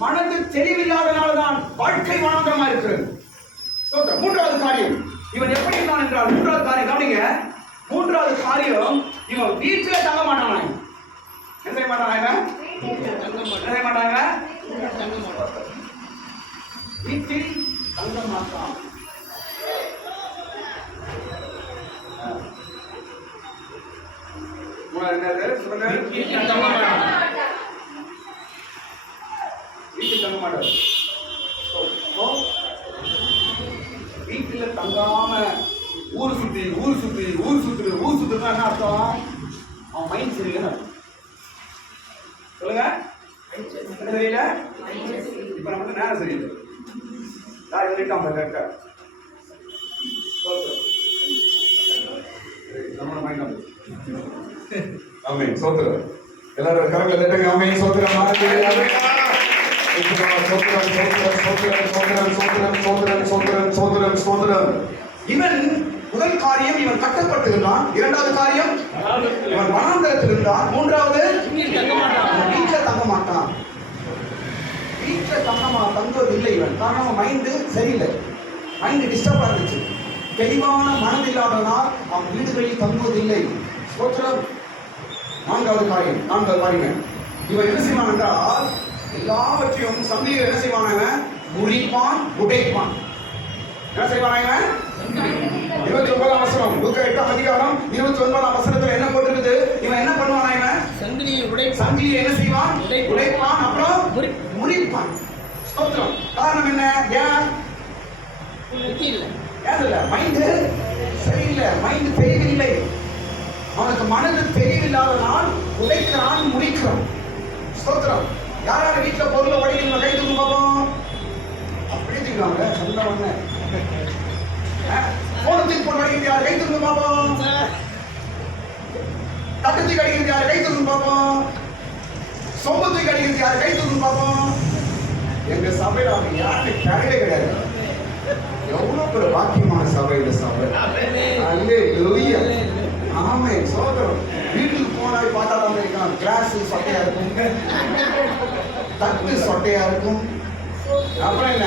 மனது தெளிவில்லாதனால்தான் வாழ்க்கை வனாந்திரமா இருக்கிறது. ஸ்தோத்திரம். மூன்றாவது காரியம் இவன் எப்படி இருந்தான் என்றால், மூன்றாவது காரியம் கவனிங்க. மூன்றாவது காரியம், இவன் வீட்டிலே தங்க மாட்டான். என்ன செய்ய மாட்டாங்க? என்ன செய்ய மாட்டாங்க? வீட்டில் தங்க மாட்டான். என்னது சொல்லுங்க? வீட்டில் தங்க மாட்டார். வீட்டுல தங்காம ஊர் சுத்துனா என்ன அர்த்தம்? அவன் மைண்ட் சரியில்லை சொல்லுங்க. என்ன சரியில்லை? இப்ப நமக்கு நேரம் சரியில்லை. யார் சொல்லிட்டான் கரெக்டா? நம்மளோட மைண்ட் ஆமென். சோத்திரம். எல்லாரும் கரங்களை தட்டுங்க. ஆமென். சோத்திரம். இவன் முதல் காரியம், இவன் கட்டப்பட்டிருந்தான். இரண்டாவது காரியம், இவன் வனாந்தரத்தில் இருந்தான். மூன்றாவது, வீட்டில் தங்க மாட்டான். வீட்டில் தங்குவது இல்லை இவன். காரணம் மைண்டு சரியில்லை, மைண்டு டிஸ்டர்ப் ஆகிடுச்சு. தெளிவான மனதில்லாதனால் அவன் வீடுகளில் தங்குவதில்லை. ஸ்தோத்திரம். நான்காவது காரியம், இவன் என்ன செய்வான் என்றால், எல்லாவற்றையும் சந்தையில் என்ன செய்வானாங்க? முறிப்பான், உடைப்பான். என்ன செய்வானாங்க? 29ஆம் வசனம், லூக்கா 8ஆம் அதிகாரம் 29ஆம் வசனத்துல என்ன போட்டிருக்குது? இவன் என்ன பண்ணுவானாங்க? சங்கிலியை என்ன செய்வான்? உடைப்பான், அப்புறம் முறிப்பான். ஸ்தோத்திரம். காரணம் என்ன? ஏன் இல்ல? மைண்டு சரியில்லை, மைண்டு தெளிவில்லை. அவனுக்கு மனது தெளிவில்லாதனால் உடைக்கிறான், முறிக்கிறான். ஸ்தோத்திரம். யாரால வீட்டுல பொருளை உடைக்கணும்? கை தூக்கு பார்ப்போம். அப்படியே தூக்குவாங்க. சொந்தவங்க போன தூக்கி போட்டு அடிக்கிறது யார்? கை தூக்கு பார்ப்போம். தட்டு தூக்கி அடிக்கிறது யார்? கை தூக்கு பார்ப்போம். சொம்பு தூக்கி அடிக்கிறது யார்? கை தூக்கு பார்ப்போம். எங்க சபையில அவங்க யாருமே கிடையவே கிடையாது. எவ்வளவு ஒரு வாக்கியமான சபை இந்த சபை. அல்லேலூயா. ஆமென். சோதரம். வீட்டுக்கு போனாலும் பார்த்தா தான் இருக்கான். கிளாஸ் சொட்டையா இருக்கும், தட்டு சொட்டையா இருக்கும். அப்புறம் என்ன,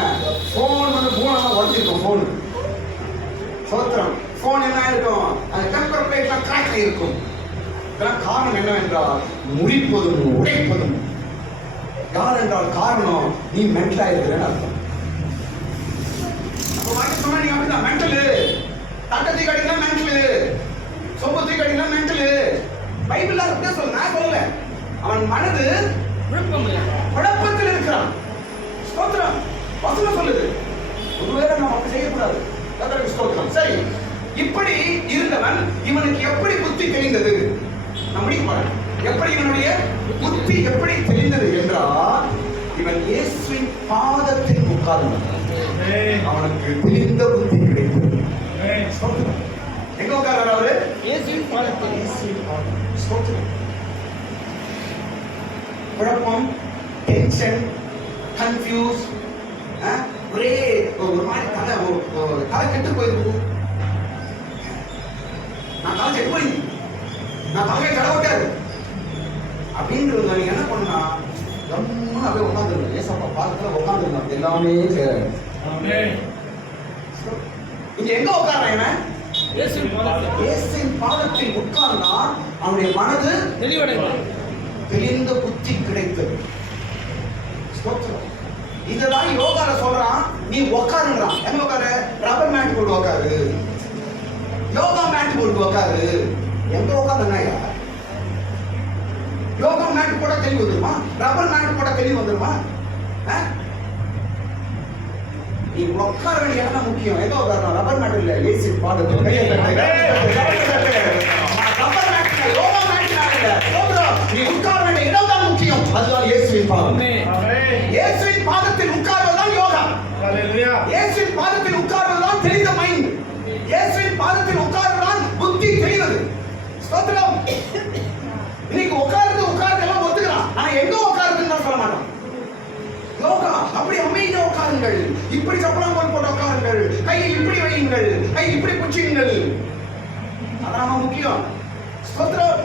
போன் வந்து பூனெல்லாம் உடஞ்சிருக்கும். போன் சோத்திரம். போன் என்ன இருக்கும்? அந்த டெம்பர் பிளேட்லாம் கிராக் இருக்கும். இதெல்லாம் காரணம் என்னவென்றால் முறிப்பதும் உடைப்பதும். யார் என்றால் காரணம் நீ மென்டலா இருக்கிறேன்னு அர்த்தம். அப்ப வாங்கி சொன்னா நீங்க அப்படிதான் மென்டலு. தட்டத்தை கடிக்கலாம் மென்டலு, சொம்பத்தை கடிக்கலாம் மென்டலு. பைபிள்ல அப்படியே சொல்ல, நான் சொல்லல. அவன் மனது குழப்பத்தில் இருக்கிறான். ஸ்தோத்திரம். வசனம் சொல்லுது. ஒருவேளை நாம் அப்படி செய்யக்கூடாது. ஸ்தோத்திரம். சரி, இப்படி இருந்தவன் இவனுக்கு எப்படி புத்தி தெளிந்தது? நம்முடைய எப்படி இவனுடைய புத்தி எப்படி தெளிந்தது என்றால், இவன் இயேசுவின் பாதத்தில் உட்கார்ந்தான். அவனுக்கு தெளிந்த புத்தி கிடைத்தது. எங்க உட்கார்றாரு அவரு? இயேசுவின் பாதத்தில். குழப்பம், டென்ஷன், கன்ஃபியூஸ், ஒரே ஒரு மாதிரி தலை கெட்டு போயிருக்கு. நான் தலை செட் பண்ணி நான் தலையை கடவுட்டாரு அப்படின்றது. நீங்க என்ன பண்ணா கம்முன்னு அப்படியே உட்காந்துருங்க. ஏசப்பா பாதத்துல உட்காந்துருங்க. எல்லாமே செய்யறாங்க. இங்க எங்க உட்கார்றான்? இயேசுவின் பாதத்தில் உட்கார்ந்தா அவனுடைய மனது தெளிந்த புத்தி கிடைத்தது. இதெல்லாம் யோகால சொல்றான். நீ உட்காருன்றான். எங்க உட்காரு? ரப்பர் மேட் போட்டு உட்காரு, யோகா மேட் போட்டு உட்காரு. எங்க உட்காருங்க? யோகா மேட் போட தெளிவு வந்துருமா? ரப்பர் மேட் போட தெளிவு வந்துருமா? நீ உட்கார வேண்டிய இடம் முக்கியம். எங்க உட்காரணும்? ரப்பர் மேட் இல்ல, ஏசி பாதத்தில். ரப்பர் மேட் யோகா மேட் இல்ல. நீ உட்கார வேண்டிய இடம் தான் முக்கியம். அதுதான் இயேசுவின் பாதம். ஆமென். இயேசுவின் பாதத்தில் உட்கார்வதுதான் யோகா. ஹalleluya. இயேசுவின் பாதத்தில் உட்கார்வதுதான் தெளிந்த மைண்ட். இயேசுவின் பாதத்தில் உட்கார்வதுதான் புத்தி தெளிவது. ஸ்தோத்திரம். இன்னைக்கு உட்கார்ந்து எல்லாம் ஒத்துக்கலாம். ஆனா எங்க உட்கார்ந்துன்னு தான் சொல்ல மாட்டோம். யோகா அப்படி அமைதியா உட்காருங்கள், இப்படி சப்பளம் போட்டு உட்காருங்கள், கையை இப்படி வையுங்கள், கை இப்படி புச்சியுங்கள். அதான் முக்கியம். ஸ்தோத்திரம்.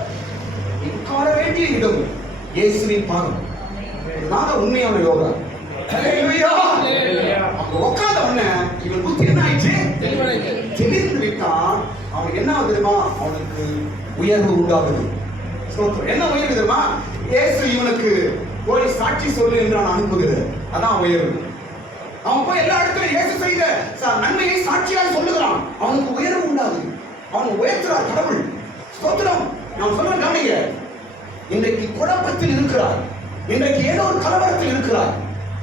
உட்கார வேண்டிய இடம் இயேசுவின் பாதம். இதுதான் உண்மையான யோகா. ஹalleluya. அப்ப உட்கார்ந்த உடனே இவன் புத்தி என்ன ஆயிடுச்சு? தெளிந்து விட்டான். அவனுக்கு என்ன தெரியுமா? அவனுக்கு உயர்வு உண்டாகுது. ஸ்தோத்திரம். என்ன உயர்வு தெரியுமா? இயேசு இவனுக்கு போய் சாட்சி சொல்லு என்று நான் அனுப்புகிறேன். அதான் உயர்வு. அவன் போய் எல்லா இடத்துல இயேசு செய்த நன்மையை சாட்சியாக சொல்லுகிறான். அவனுக்கு உயர்வு உண்டாகுது. அவன் உயர்த்துறார் கடவுள். ஸ்தோத்திரம். நான் சொல்றேன் கவனிங்க. இன்றைக்கு குழப்பத்தில் இருக்கிறார், இன்றைக்கு ஏதோ ஒரு கலவரத்தில் இருக்கிறார்,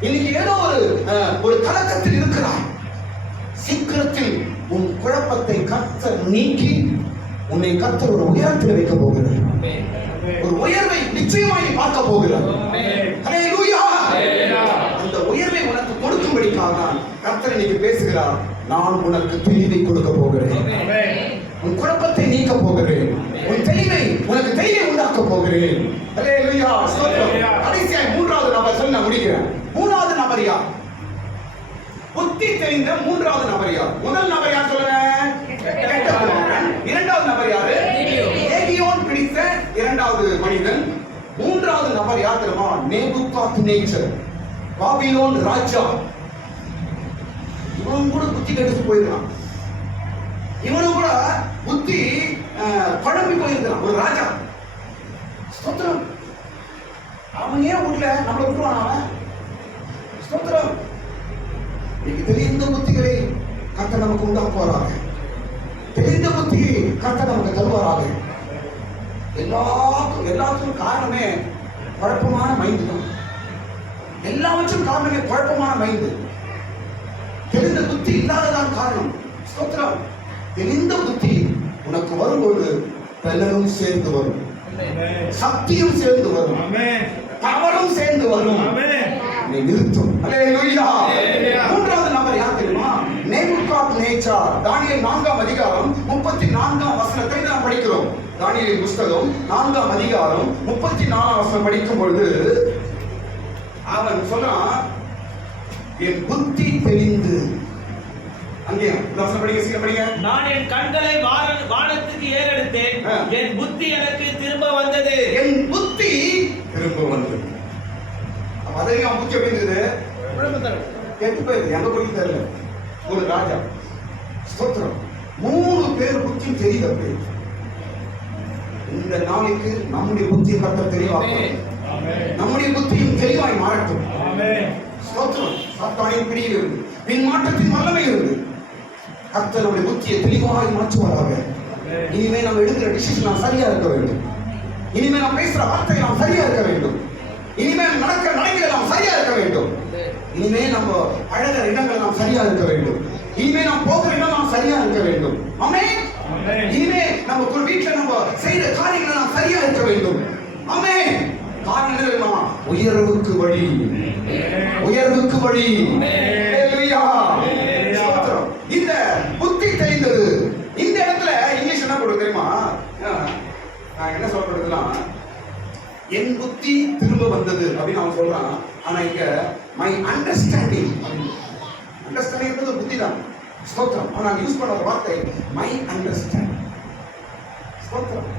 இன்னைக்கு ஏதோ ஒரு கலக்கத்தில் இருக்கிறார். சீக்கிரத்தில் உன் குழப்பத்தை கர்த்தர் நீக்கி உன்னை கர்த்தர் ஒரு உயரத்தில் வைக்க போகிறார். ஒரு உயர்வை நிச்சயமாய் பார்க்க போகிறார். ஹalleluya. அந்த உயர்வை உனக்கு கொடுக்கும்படிக்காக தான் கர்த்தர் இன்னைக்கு பேசுகிறார். நான் உனக்கு தெளிவை கொடுக்க போகிறேன். உன் குழப்பத்தை நீக்க போகிறேன். உன் தெளிவை உனக்கு தெளிவை உண்டாக்க போகிறேன். ஹalleluya. கடைசியாய் மூன்றாவது நபர் சொல்ல முடிக்கிறேன். மூன்றாவது நபர் யார்? புத்தி தெரிந்த மூன்றாவது நபர் யார்? முதல் நபர் யார் சொல்லுங்க? இரண்டாவது நபர் யாரு? லேகியோன் பிடித்த இரண்டாவது மனிதன். மூன்றாவது நபர் யார் தெரியுமா? நேபுகாத்நேச்சர், பாபிலோன் ராஜா. இவன் கூட புத்தி கெட்டு போயிருக்கான். இவனும் கூட புத்தி குழம்பி போயிருக்கான். ஒரு ராஜா. ஸ்தோத்திரம். அவன் ஏன் வீட்டுல நம்மளை விட்டுவான்? அவன் ஸ்தோத்திரம். இன்னைக்கு தெளிந்த புத்திகளை கர்த்தர் நமக்கு உண்டாக்குவாராக. தெளிந்த புத்தியை கர்த்தர் நமக்கு தருவாராக. எல்லாத்துக்கும் காரணமே குழப்பமான மைண்டு தான். எல்லாவற்றும் காரணமே குழப்பமான மைண்டு. தெளிந்த புத்தி இல்லாததான் காரணம். ஸ்தோத்திரம். தெளிந்த புத்தி உனக்கு வரும்போது பலனும் சேர்ந்து வரும், சக்தியும் சேர்ந்து வரும், பவரும் சேர்ந்து வரும். நீ நிறுத்தும். ஹalleluya. மூன்றாவது நபர் யார் தெரியுமா? நேபுகாத்நேச்சார். தானியேல் 4ஆம் அதிகாரம் 34ஆம் வசனத்தை நாம் படிக்கிறோம். தானியேலின் புத்தகம் 4ஆம் அதிகாரம் 34ஆம் வசனம் படிக்கும் பொழுது அவன் சொல்றான், என் புத்தி தெளிந்து. அங்கே வசனம் படிங்க, சீக்கிரம் படிங்க. நான் என் கண்களை வானத்துக்கு ஏறெடுத்தேன், என் புத்தி எனக்கு திரும்ப வந்தது. என் புத்தி திரும்ப வந்தது. அதே அவன் புத்தி எப்படி இருந்தது? கெட்டு போயிருக்கு. எங்க போய் தெரியல. ஒரு ராஜா. ஸ்தோத்திரம். 3 பேர் புத்தி தெரியல. இந்த நாளைக்கு நம்முடைய புத்தியை கர்த்தர் தெளிவாக்கும். நம்முடைய புத்தியும் தெளிவாய் மாறட்டும். ஸ்தோத்திரம். சாத்தானின் பிடியில் இருந்து, பின்மாற்றத்தின் வல்லமை இருந்து கர்த்தர் நம்முடைய புத்தியை தெளிவாய் மாற்றுவாராக. இனிமே நம்ம எடுக்கிற டிசிஷன் நாம் சரியா இருக்க வேண்டும். இனிமே நாம் பேசுற வார்த்தை நாம் சரியா இருக்க வேண்டும். இனிமே நடக்கிற நடைகளை நாம் சரியா இருக்க வேண்டும். இனிமே நம்ம அழகிற இடங்களை நாம் சரியா இருக்க வேண்டும். இனிமே நாம் போகிற இடம் நாம் சரியா இருக்க வேண்டும். ஆமென். இனிமே நம்ம வீட்டுல நம்ம செய்யற காரியங்களை நாம் சரியா இருக்க வேண்டும். ஆமென். காரணம் என்ன தெரியுமா? உயர்வுக்கு வழி, உயர்வுக்கு வழி. ஹalleluya. ஸ்தோத்திரம். இந்த புத்தி தெளிந்தது. இந்த இடத்துல இங்கிலீஷ் என்ன போடுறது தெரியுமா? நான் என்ன சொல்றதுன்னா, என் புத்தி திரும்ப வந்தது அப்படின்னு அவன் சொல்றான். ஆனா இங்க மை அண்டர்ஸ்டாண்டிங். அண்டர்ஸ்டாண்டிங் புத்தி தான். ஸ்தோத்திரம். ஆனா யூஸ் பண்ற வார்த்தை மை அண்டர்ஸ்டாண்டிங். ஸ்தோத்திரம்.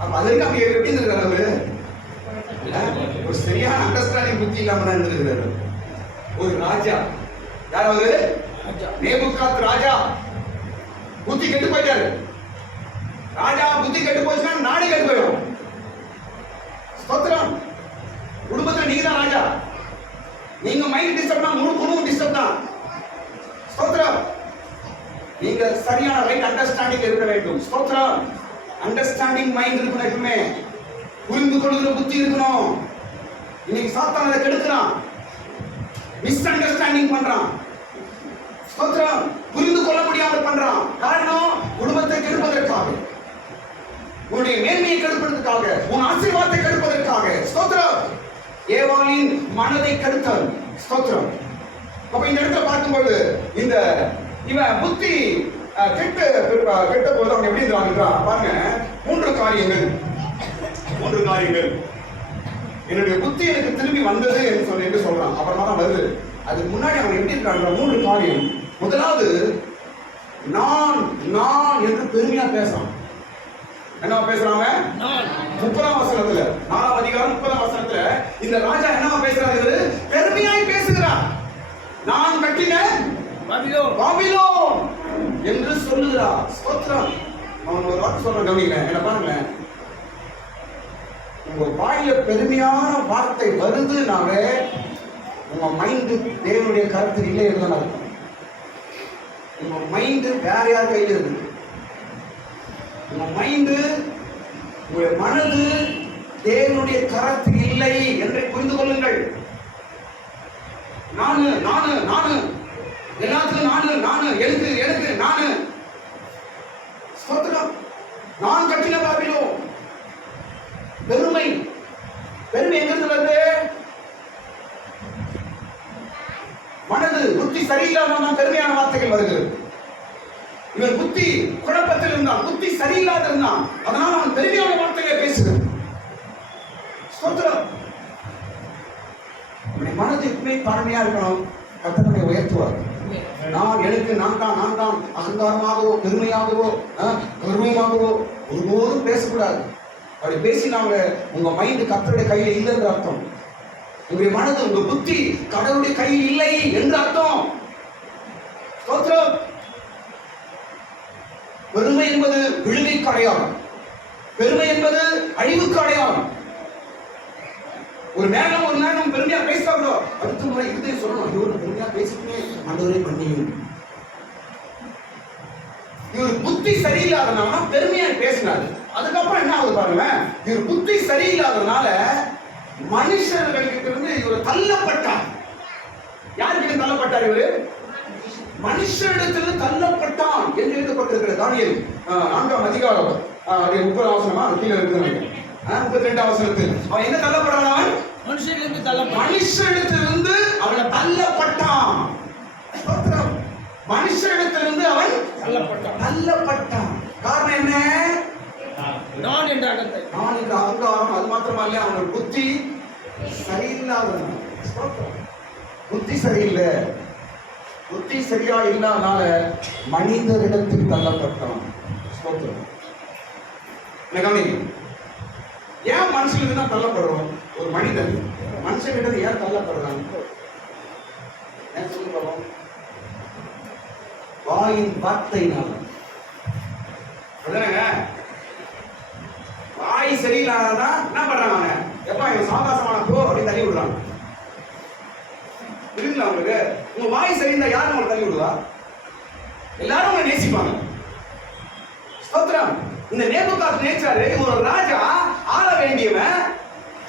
அப்ப அதுக்கு அப்படி எப்படி இருந்திருக்காரு? ஒரு சரியான அண்டர்ஸ்டாண்டிங் புத்தி இல்லாம தான் இருந்திருக்கிறாரு. ஒரு ராஜா. யாராவது? நேபுகாத் ராஜா. புத்தி கெட்டு போயிட்டாரு. ராஜா புத்தி கெட்டு போச்சுன்னா நாடு கெட்டு போயிடும். ஸ்தோத்திரம். குடும்பத்துல நீங்க தான் ராஜா. நீங்க மைண்ட் டிஸ்டர்ப்னா முழு குடும்பம் டிஸ்டர்ப் தான். ஸ்தோத்திரம். நீங்க சரியான ரைட் அண்டர்ஸ்டாண்டிங் இருக்க வேண்டும். ஸ்தோத்திரம். அண்டர்ஸ்டாண்டிங் மைண்ட் இருக்கணுமே. புரிந்து கொள்கிற புத்தி இருக்கணும். இன்னைக்கு சாத்தான் அதை கெடுக்கிறான். மிஸ் அண்டர்ஸ்டாண்டிங் பண்றான். ஸ்தோத்திரம். புரிந்து கொள்ள முடியாமல் பண்றான். காரணம் குடும்பத்தை கெடுப்பதற்காக, உன்னுடைய மேன்மையை கெடுப்பதற்காக, உன் ஆசீர்வாதத்தை கெடுப்பதற்காக. ஸ்தோத்திரம். ஏவாளின் மனதை கெடுத்தார். ஸ்தோத்திரம். அப்ப இந்த இடத்துல பார்க்கும்போது இந்த இவன் புத்தி கெட்ட போது அவன் எப்படி இருந்தான் பாருங்க. மூன்று காரியங்கள் என்னுடைய புத்தி எனக்கு திரும்பி வந்தது என்று சொல்றான். அப்புறமா தான் வருது. அதுக்கு முன்னாடி அவன் எப்படி இருக்கான்? மூன்று காரியம். முதலாவது, நான் நான் என்று பெருமையா பேசுறான். என்ன பேசுறாங்க? 30ஆம் வசனத்துல, 4ஆம் அதிகாரம் 30ஆம் வசனத்துல இந்த ராஜா என்னவா பேசுறாரு? பெருமையாய் பேசுகிறார். நான் கட்டின பாபிலோன் என்று சொல்லுகிறார். ஸ்தோத்திரம். அவன் ஒரு வார்த்தை சொல்ற கவனிங்க. என்ன பாருங்க, உங்க வாயில பெருமையான வார்த்தை வருதுனாவே உங்க மைண்ட் தேவனுடைய கருத்து இல்லை என்று அர்த்தம். உங்க மைண்ட் வேற யார் கையில இருக்கு? உங்க மைண்ட், உங்களுடைய மனது தேவனுடைய கருத்து இல்லை என்று புரிந்து கொள்ளுங்கள். நானு நானு நானு எல்லாத்துக்கும் நானு எனக்கு நானு. ஸ்தோத்திரம். நான் கட்டின பாபிலோன். பெருமை எங்கிருந்து வருது? மனது புத்தி சரியில்லாம பெருமையான வார்த்தைகள் வருகிறது. இவன் புத்தி குழப்பத்தில் இருந்தான், புத்தி சரியில்லாத இருந்தான். அதனால் அவன் பெருமையான வார்த்தைகளை பேசுகிறான். ஸ்தோத்திரம். மனது எப்பவுமே தாழ்மையா இருக்கணும். கர்த்தரை உயர்த்துவார். நான் எனக்கு நான் தான் அகங்காரமாகவோ பெருமையாகவோ கர்வமாகவோ ஒருபோதும் பேசக்கூடாது. அப்படி பேசினாங்க உங்க மைண்ட் கர்த்தருடைய கையில இல்லை என்று அர்த்தம். உங்களுடைய மனது, உங்க புத்தி கடவுளுடைய கையில் இல்லை என்று அர்த்தம். ஸ்தோத்திரம். பெருமை என்பது விழுகைக்கு அடையாளம். பெருமை என்பது அழிவுக்கு அடையாளம். ஒரு நேரம் பெருமையா பேசிட்டாங்களோ அடுத்த முறை இதை சொல்லணும். இவரு பெருமையா பேசிட்டுமே ஆண்டவரே மன்னியும். இவர் புத்தி சரியில்லாதனால பெருமையா பேசினாரு. அதுக்கப்புறம் என்ன ஆகுது பாருங்க. இவர் புத்தி சரியில்லாதனால மனுஷர்களிட்ட இருந்து இவர் தள்ளப்பட்டார். யாருக்கிட்ட தள்ளப்பட்டார்? இவரு மனுஷரிடத்திலிருந்து தள்ளப்பட்டான் என்று எழுதப்பட்டிருக்கிற தானியேல் 4ஆம் அதிகாரம் 30ஆம் வசனமா கீழே இருக்கிறாங்க. 32ஆம் வசனத்தில் அவன் என்ன தள்ளப்படான்? அவன் மனுஷரிடத்திலிருந்து அவனை தள்ளப்பட்டான். மனுஷரிடத்திலிருந்து அவன் தள்ளப்பட்டான். காரணம் என்ன? நான் என்ற அகங்காரம். அது மாத்திரமல்ல, அவனோட புத்தி சரியில்லாத. புத்தி சரியில்லை. புத்தி சரியா இல்லாதனால மனிதரிடத்தில் தள்ளப்பட்டான். ஏன் மனுஷனுக்கு தான் தள்ளப்படுறோம்? ஒரு மனிதன் மனுஷனிடம் ஏன் தள்ளப்படுறான்? வாயின் வார்த்தையினால. வாய் சரியில்லாதான் என்ன பண்றாங்க? எப்ப இவன் சாகாசமான போ அப்படின்னு தள்ளி விடுறாங்க. புரியுதுங்களா உங்களுக்கு? உங்க வாய் சரிந்தா யாரும் உங்களை தள்ளி விடுவா? எல்லாரும் உங்களை நேசிப்பாங்க. ஸ்தோத்திரம். இந்த நேபுகாத் நேச்சாரு ஒரு ராஜா ஆள வேண்டியவன்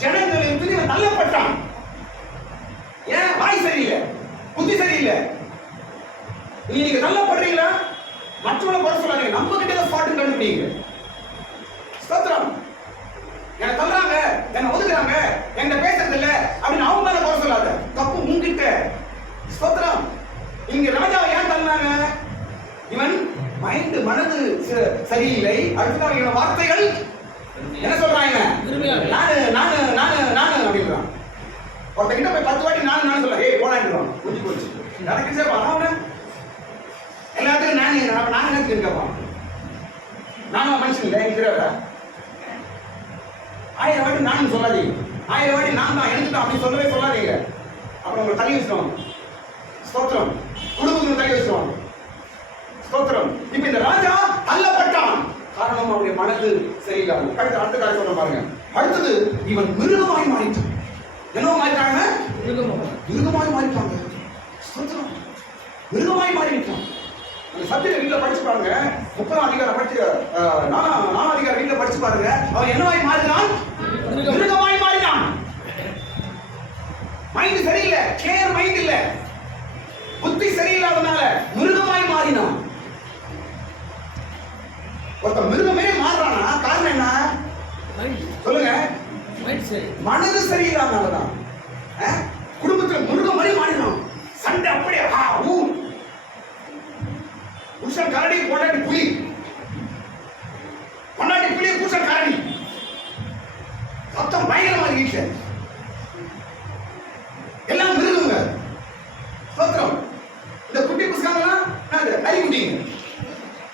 ஜனங்களிலிருந்து இவன் தள்ளப்பட்டான். ஏன்? வாய் சரியில்லை, புத்தி சரியில்லை. நீங்க தள்ளப்படுறீங்களா? மற்றவங்களை குறை சொல்லாதீங்க. நம்ம கிட்ட ஸ்பாட் கண்டுபிடிங்க. ஸ்தோத்திரம். என்ன தள்ளுறாங்க, என்ன ஒதுக்குறாங்க, என்ன பேசுறது இல்ல அப்படின்னு அவங்க மேல குறை சொல்லாத. தப்பு உங்ககிட்ட. ஸ்தோத்திரம். இங்க ராஜாவை ஏன் தள்ளினாங்க? இவன் மைண்ட், மனது சரியில்லை. அடுத்ததாக இவன் வார்த்தைகள் என்ன சொல்றாங்க? நானு நானு நானு நானு அப்படின்றான். ஒருத்தங்கிட்ட போய் 10 வாட்டி நானு சொல்ல, ஏய் போனான்றான். முடிஞ்சு போச்சு. நடக்குச்சே வராம எல்லாத்துக்கும் நான் என்னத்துக்கு இருக்கப்பா? நானும் மனுஷன் இல்லை, எனக்கு தெரியாதா? 1000 வாட்டி நானும் சொல்லாதீங்க. 1000 வாட்டி நான் தான் எனக்கு தான் அப்படி சொல்லவே சொல்லாதீங்க. அப்புறம் உங்களை தள்ளி வச்சுருவாங்க. ஸ்தோத்திரம். குடும்பத்துக்கு தள்ளி வச்சுருவாங்க. ஸ்தோத்திரம். இப்ப இந்த ராஜா தள்ளப்பட்டான். காரணம் அவருடைய மனது சரியில்லாம. அடுத்த காரியம் சொல்ல பாருங்க. அடுத்தது இவன் மிருகமாய் மாறிட்டான். என்ன மாறிட்டாங்க? மிருகமாய் மாறிட்டாங்க. ஸ்தோத்திரம். மிருகமாய் மாறிட்டான். அந்த சப்ஜெக்ட் வீட்டுல படிச்சு பாருங்க. 30ஆம் அதிகாரம் படிச்சு 4ஆம் அதிகாரம் வீட்டுல படிச்சு பாருங்க. அவன் என்னவாய் மாறினான்? மிருகமாய் மாறினான். மைண்ட் சரியில்லை, கிளியர் மைண்ட் இல்ல, புத்தி சரியில்லாதனால மிருகமாய் மாறினான். ஒருத்த மிருகமே மாறுறானா காரணம் என்ன? சொல்லுங்க. மனது சரியில்லாதனாலதான். குடும்பத்துல முருக மாதிரி மாறிடும். சண்டை அப்படியே புருஷன் கரடி, பொண்டாட்டி புலி, பொண்டாட்டி புலி, புருஷன் கரடி, சத்தம் பயங்கரமா வீட்டுல எல்லாம் மிருகுங்க. ஸ்தோத்திரம். இந்த குட்டி புஸ்காங்கெல்லாம் அறிகுட்டிங்க.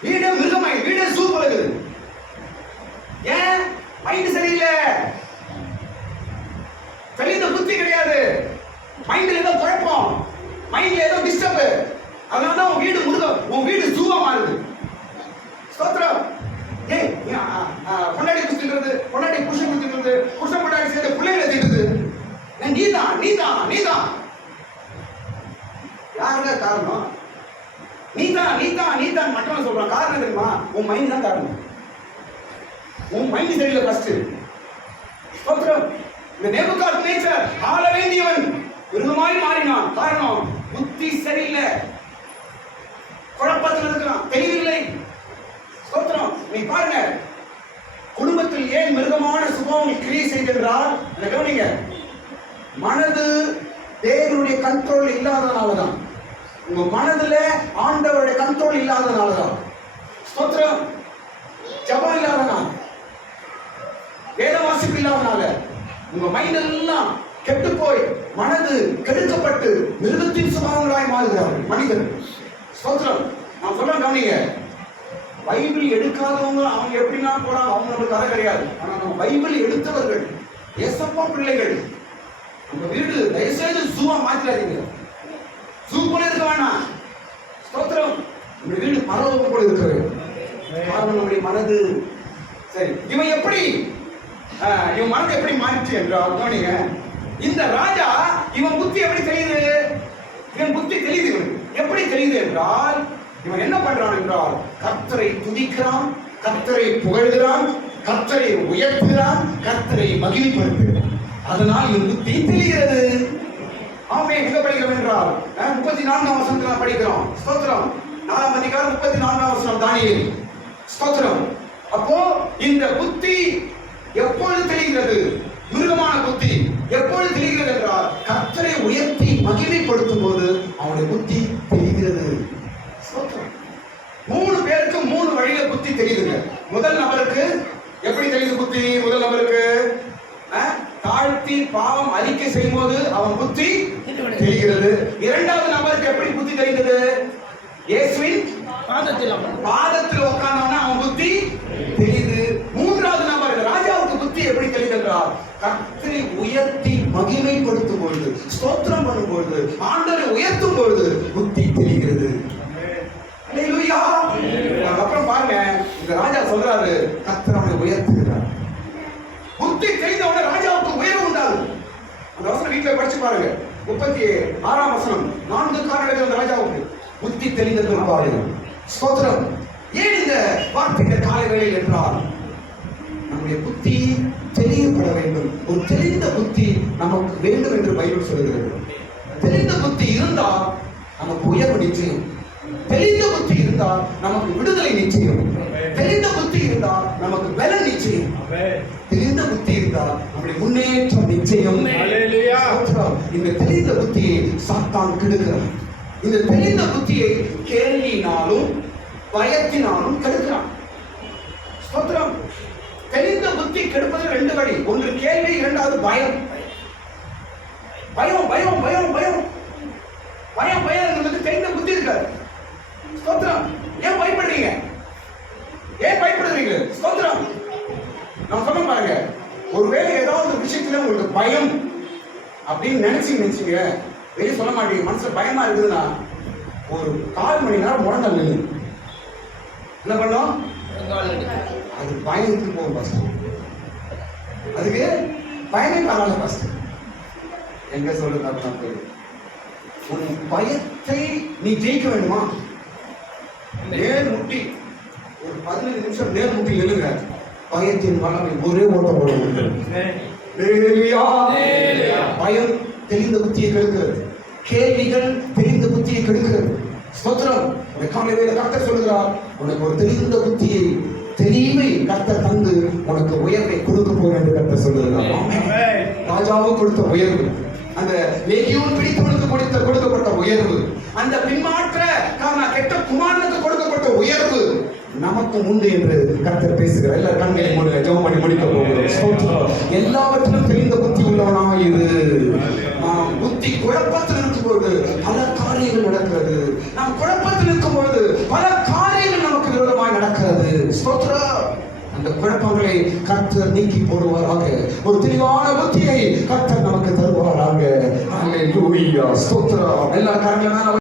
வீடே மிருகமாயி, வீடே சூ பழகுது. ஏன்? மைண்ட் சரியில்லை, தெளிந்த புத்தி கிடையாது, மைண்ட்ல ஏதோ குழப்பம், மைண்ட்ல ஏதோ டிஸ்டர்ப். அதனாலதான் உன் வீடு முருகம், உன் வீடு ஜூவா மாறுது. ஸ்தோத்திரம். ஏய், பொண்டாட்டி குஸ்தின்றது, பொண்டாட்டி புருஷன் குஸ்தின்றது, புருஷன் பொண்டாட்டி சேர்ந்து பிள்ளைகளை திட்டுது. நீதான் நீதான் நீதான். யாருங்க காரணம்? நீதான் நீதான் நீதான் மட்டும் சொல்றான். காரணம் தெரியுமா? உன் மைண்ட் தான் காரணம். உன் மைண்ட் சரியில்லை ஃபர்ஸ்ட். ஸ்தோத்திரம். இந்த நேபுகாத்நேச்சர் ஆள வேண்டியவன் விருதுமாய் மாறினான். காரணம் புத்தி சரியில்லை, குழப்பத்தில் இருக்கிறான், தெளிவில்லை. ஸ்தோத்திரம். நீ பாருங்க, குடும்பத்தில் ஏன் மிருகமான சுபாவம் கிரியை செய்கின்றால், கவனிங்க, மனது தேவனுடைய கண்ட்ரோல் இல்லாதனாலதான். உங்க மனதுல ஆண்டவருடைய கண்ட்ரோல் இல்லாதனாலதான். ஸ்தோத்திரம். ஜபம் இல்லாதனால, வேத வாசிப்பு இல்லாதனால உங்க மைண்ட் எல்லாம் கெட்டு போய் மனது கெடுக்கப்பட்டு மிருகத்தின் சுபாவங்களாய் மாறுகிறார்கள் மனிதன். ஸ்தோத்திரம். நான் சொல்றேன் கவனிங்க, பைபிள் எடுக்காதவங்க அவங்க எப்படின்னா போறாங்க, அவங்களுக்கு கதை கிடையாது. ஆனா நம்ம பைபிள் எடுத்தவர்கள், ஏசப்பா பிள்ளைகள், நம்ம வீடு தயவுசெய்து ஜூவா மாத்திராதீங்க. ஜூ போல இருக்க வேணாம். ஸ்தோத்திரம். நம்ம வீடு பரலோகம் போல இருக்கிறது. காரணம் நம்முடைய மனது சரி. இவன் எப்படி, இவன் மனது எப்படி மாறிச்சு என்றால் கவனிங்க, இந்த ராஜா இவன் புத்தி எப்படி தெரியுது? இவன் புத்தி தெரியுது. இவனுக்கு எப்படி தெரியுது என்றால், இவன் என்ன பண்றான் என்றால், கர்த்தரை துதிக்கிறான், கர்த்தரை புகழ்கிறான், கர்த்தரை உயர்த்துகிறான், கர்த்தரை மகிமைப்படுத்துகிறான். அதனால் இவன் புத்தி தெரிகிறது. ஆமே. எங்க படிக்கிறோம் என்றால் 34ஆம் வசனத்துல படிக்கிறோம். ஸ்தோத்திரம். 4ஆம் அதிகாரம் 34ஆம் வசனம் தானியேல். ஸ்தோத்திரம். அப்போ இந்த புத்தி எப்பொழுது தெரிகிறது? மிருகமான புத்தி எப்பொழுது தெரிகிறது என்றால், கர்த்தரை உயர்த்தி மகிமைப்படுத்தும் போது அவனுடைய புத்தி தெரிகிறது. ஸ்தோத்திரம். 3 பேருக்கு 3 வழியில புத்தி தெரியுதுங்க. முதல் நபருக்கு எப்படி தெரியுது புத்தி? முதல் நபருக்கு தாழ்த்தி பாவம் அறிக்கை செய்யும் போது அவன் புத்தி தெரிகிறது. இரண்டாவது நபருக்கு எப்படி புத்தி தெரிந்தது? இயேசுவின் பாதத்தில் உட்கார்ந்தவன அவன் புத்தி தெரியுது. மூன்றாவது நபர் ராஜாவுக்கு புத்தி எப்படி தெரிந்தென்றால், கர்த்தரை உயர்த்தி மகிமைப்படுத்தும் பொழுது, ஸ்தோத்திரம் பண்ணும் பொழுது, ஆண்டவரை உயர்த்தும் பொழுது புத்தி தெரிகிறது. அல்லேலூயா. அப்புறம் பாருங்க, இந்த ராஜா சொல்றாரு, கர்த்தர் அவனை உயர்த்துகிறார். புத்தி தெரிந்தவன ராஜாவுக்கு உயர்வு உண்டாது. அந்த வசனம் வீட்டில் படிச்சு பாருங்க. 36ஆம் வசனம். 4 காரணங்கள் அந்த ராஜாவுக்கு புத்தி தெரிந்தது பாருங்க. ஸ்தோத்திரம். ஏன் இந்த வார்த்தை இந்த காலை வேளையில் என்றால், நம்முடைய புத்தி தெரியப்பட வேண்டும். ஒரு தெளிந்த புத்தி நமக்கு வேண்டும் என்று பைபிள் சொல்கிறது. தெளிந்த புத்தி இருந்தால் நமக்கு உயர்வு நிச்சயம். தெளிந்த புத்தி இருந்தால் நமக்கு விடுதலை நிச்சயம். தெளிந்த புத்தி இருந்தால் நமக்கு பலன் நிச்சயம். தெளிந்த புத்தி இருந்தால் நம்முடைய முன்னேற்றம் நிச்சயம். இந்த தெளிந்த புத்தியை சாத்தான் கெடுக்கிறான். இந்த தெளிந்த புத்தியை கேள்வியினாலும் பயத்தினாலும் கெடுக்கிறான். ஸ்தோத்திரம். தெளிந்த புத்தி கெடுப்பது 2 வழி. ஒன்று கேள்வி, இரண்டாவது பயம். பயம் பயம் பயம் பயம் பயம் பயம் தெளிந்த புத்தி இருக்காது. ஸ்தோத்திரம். ஏன் பயப்படுறீங்க? ஏன் பயப்படுறீங்க? ஸ்தோத்திரம். நான் சொல்ல பாருங்க, ஒருவேளை ஏதாவது ஒரு விஷயத்துல உங்களுக்கு பயம் அப்படின்னு நினைச்சீங்க, வெளியே சொல்ல மாட்டீங்க, மனசுல பயமா இருக்குதுன்னா ஒரு 1/4 மணி நேரம் முழங்கால் நில்லு. என்ன பண்ணோம்? அது பயத்துக்கு போகும் ஃபர்ஸ்ட். அதுக்கு பயமே பரவாயில்ல ஃபர்ஸ்ட். எங்க சொல்றது அப்படி? உன் பயத்தை நீ ஜெயிக்க வேண்டுமா? நேர் முட்டி ஒரு 15 நிமிஷம் நேர் முட்டி நில்லுங்க. பயத்தின் வல்லமை ஒரே ஓட்டம் ஓட முடியும். பயம் தெளிந்த புத்தியை கெடுக்கிறது. கேள்விகள் தெளிந்த புத்தியை கெடுக்கிறது. ஸ்தோத்திரம். கர்த்தர் சொல்கிறார், உனக்கு ஒரு தெளிந்த புத்தியை, தெளிவை கர்த்தர் தந்து உனக்கு உயர்வை கொடுக்க போறேன் என்று கர்த்தர் சொல்லுகிறார். ராஜாவுக்கு கொடுத்த உயர்வு அந்த லேகியோன் பிடித்தவனுக்கு கொடுக்கப்பட்ட உயர்வு, அந்த பின்மாற்ற கெட்ட குமாரனுக்கு கொடுக்கப்பட்ட உயர்வு நமக்கு உண்டு என்று கர்த்தர் பேசுகிறார். எல்லா கண்களை மூடுங்க, ஜெபம் பண்ணி முடிக்க போகிறோம். எல்லாவற்றிலும் தெரிந்த புத்தி உள்ளவனாக இரு. நாம் புத்தி குழப்பத்தில் இருக்கும்போது பல காரியங்கள் நடக்கிறது. நாம் குழப்பத்தில் இருக்கும்போது பல காரியங்கள் நமக்கு விரோதமாய் நடக்கிறது. ஸ்தோத்திரம். அந்த குழப்பங்களை கர்த்தர் நீக்கி போடுவாராக. ஒரு தெளிவான புத்தியை கர்த்தர் நமக்கு தருவாராக. அல்லேலூயா. ஸ்தோத்திரம். எல்லா காரியங்களும்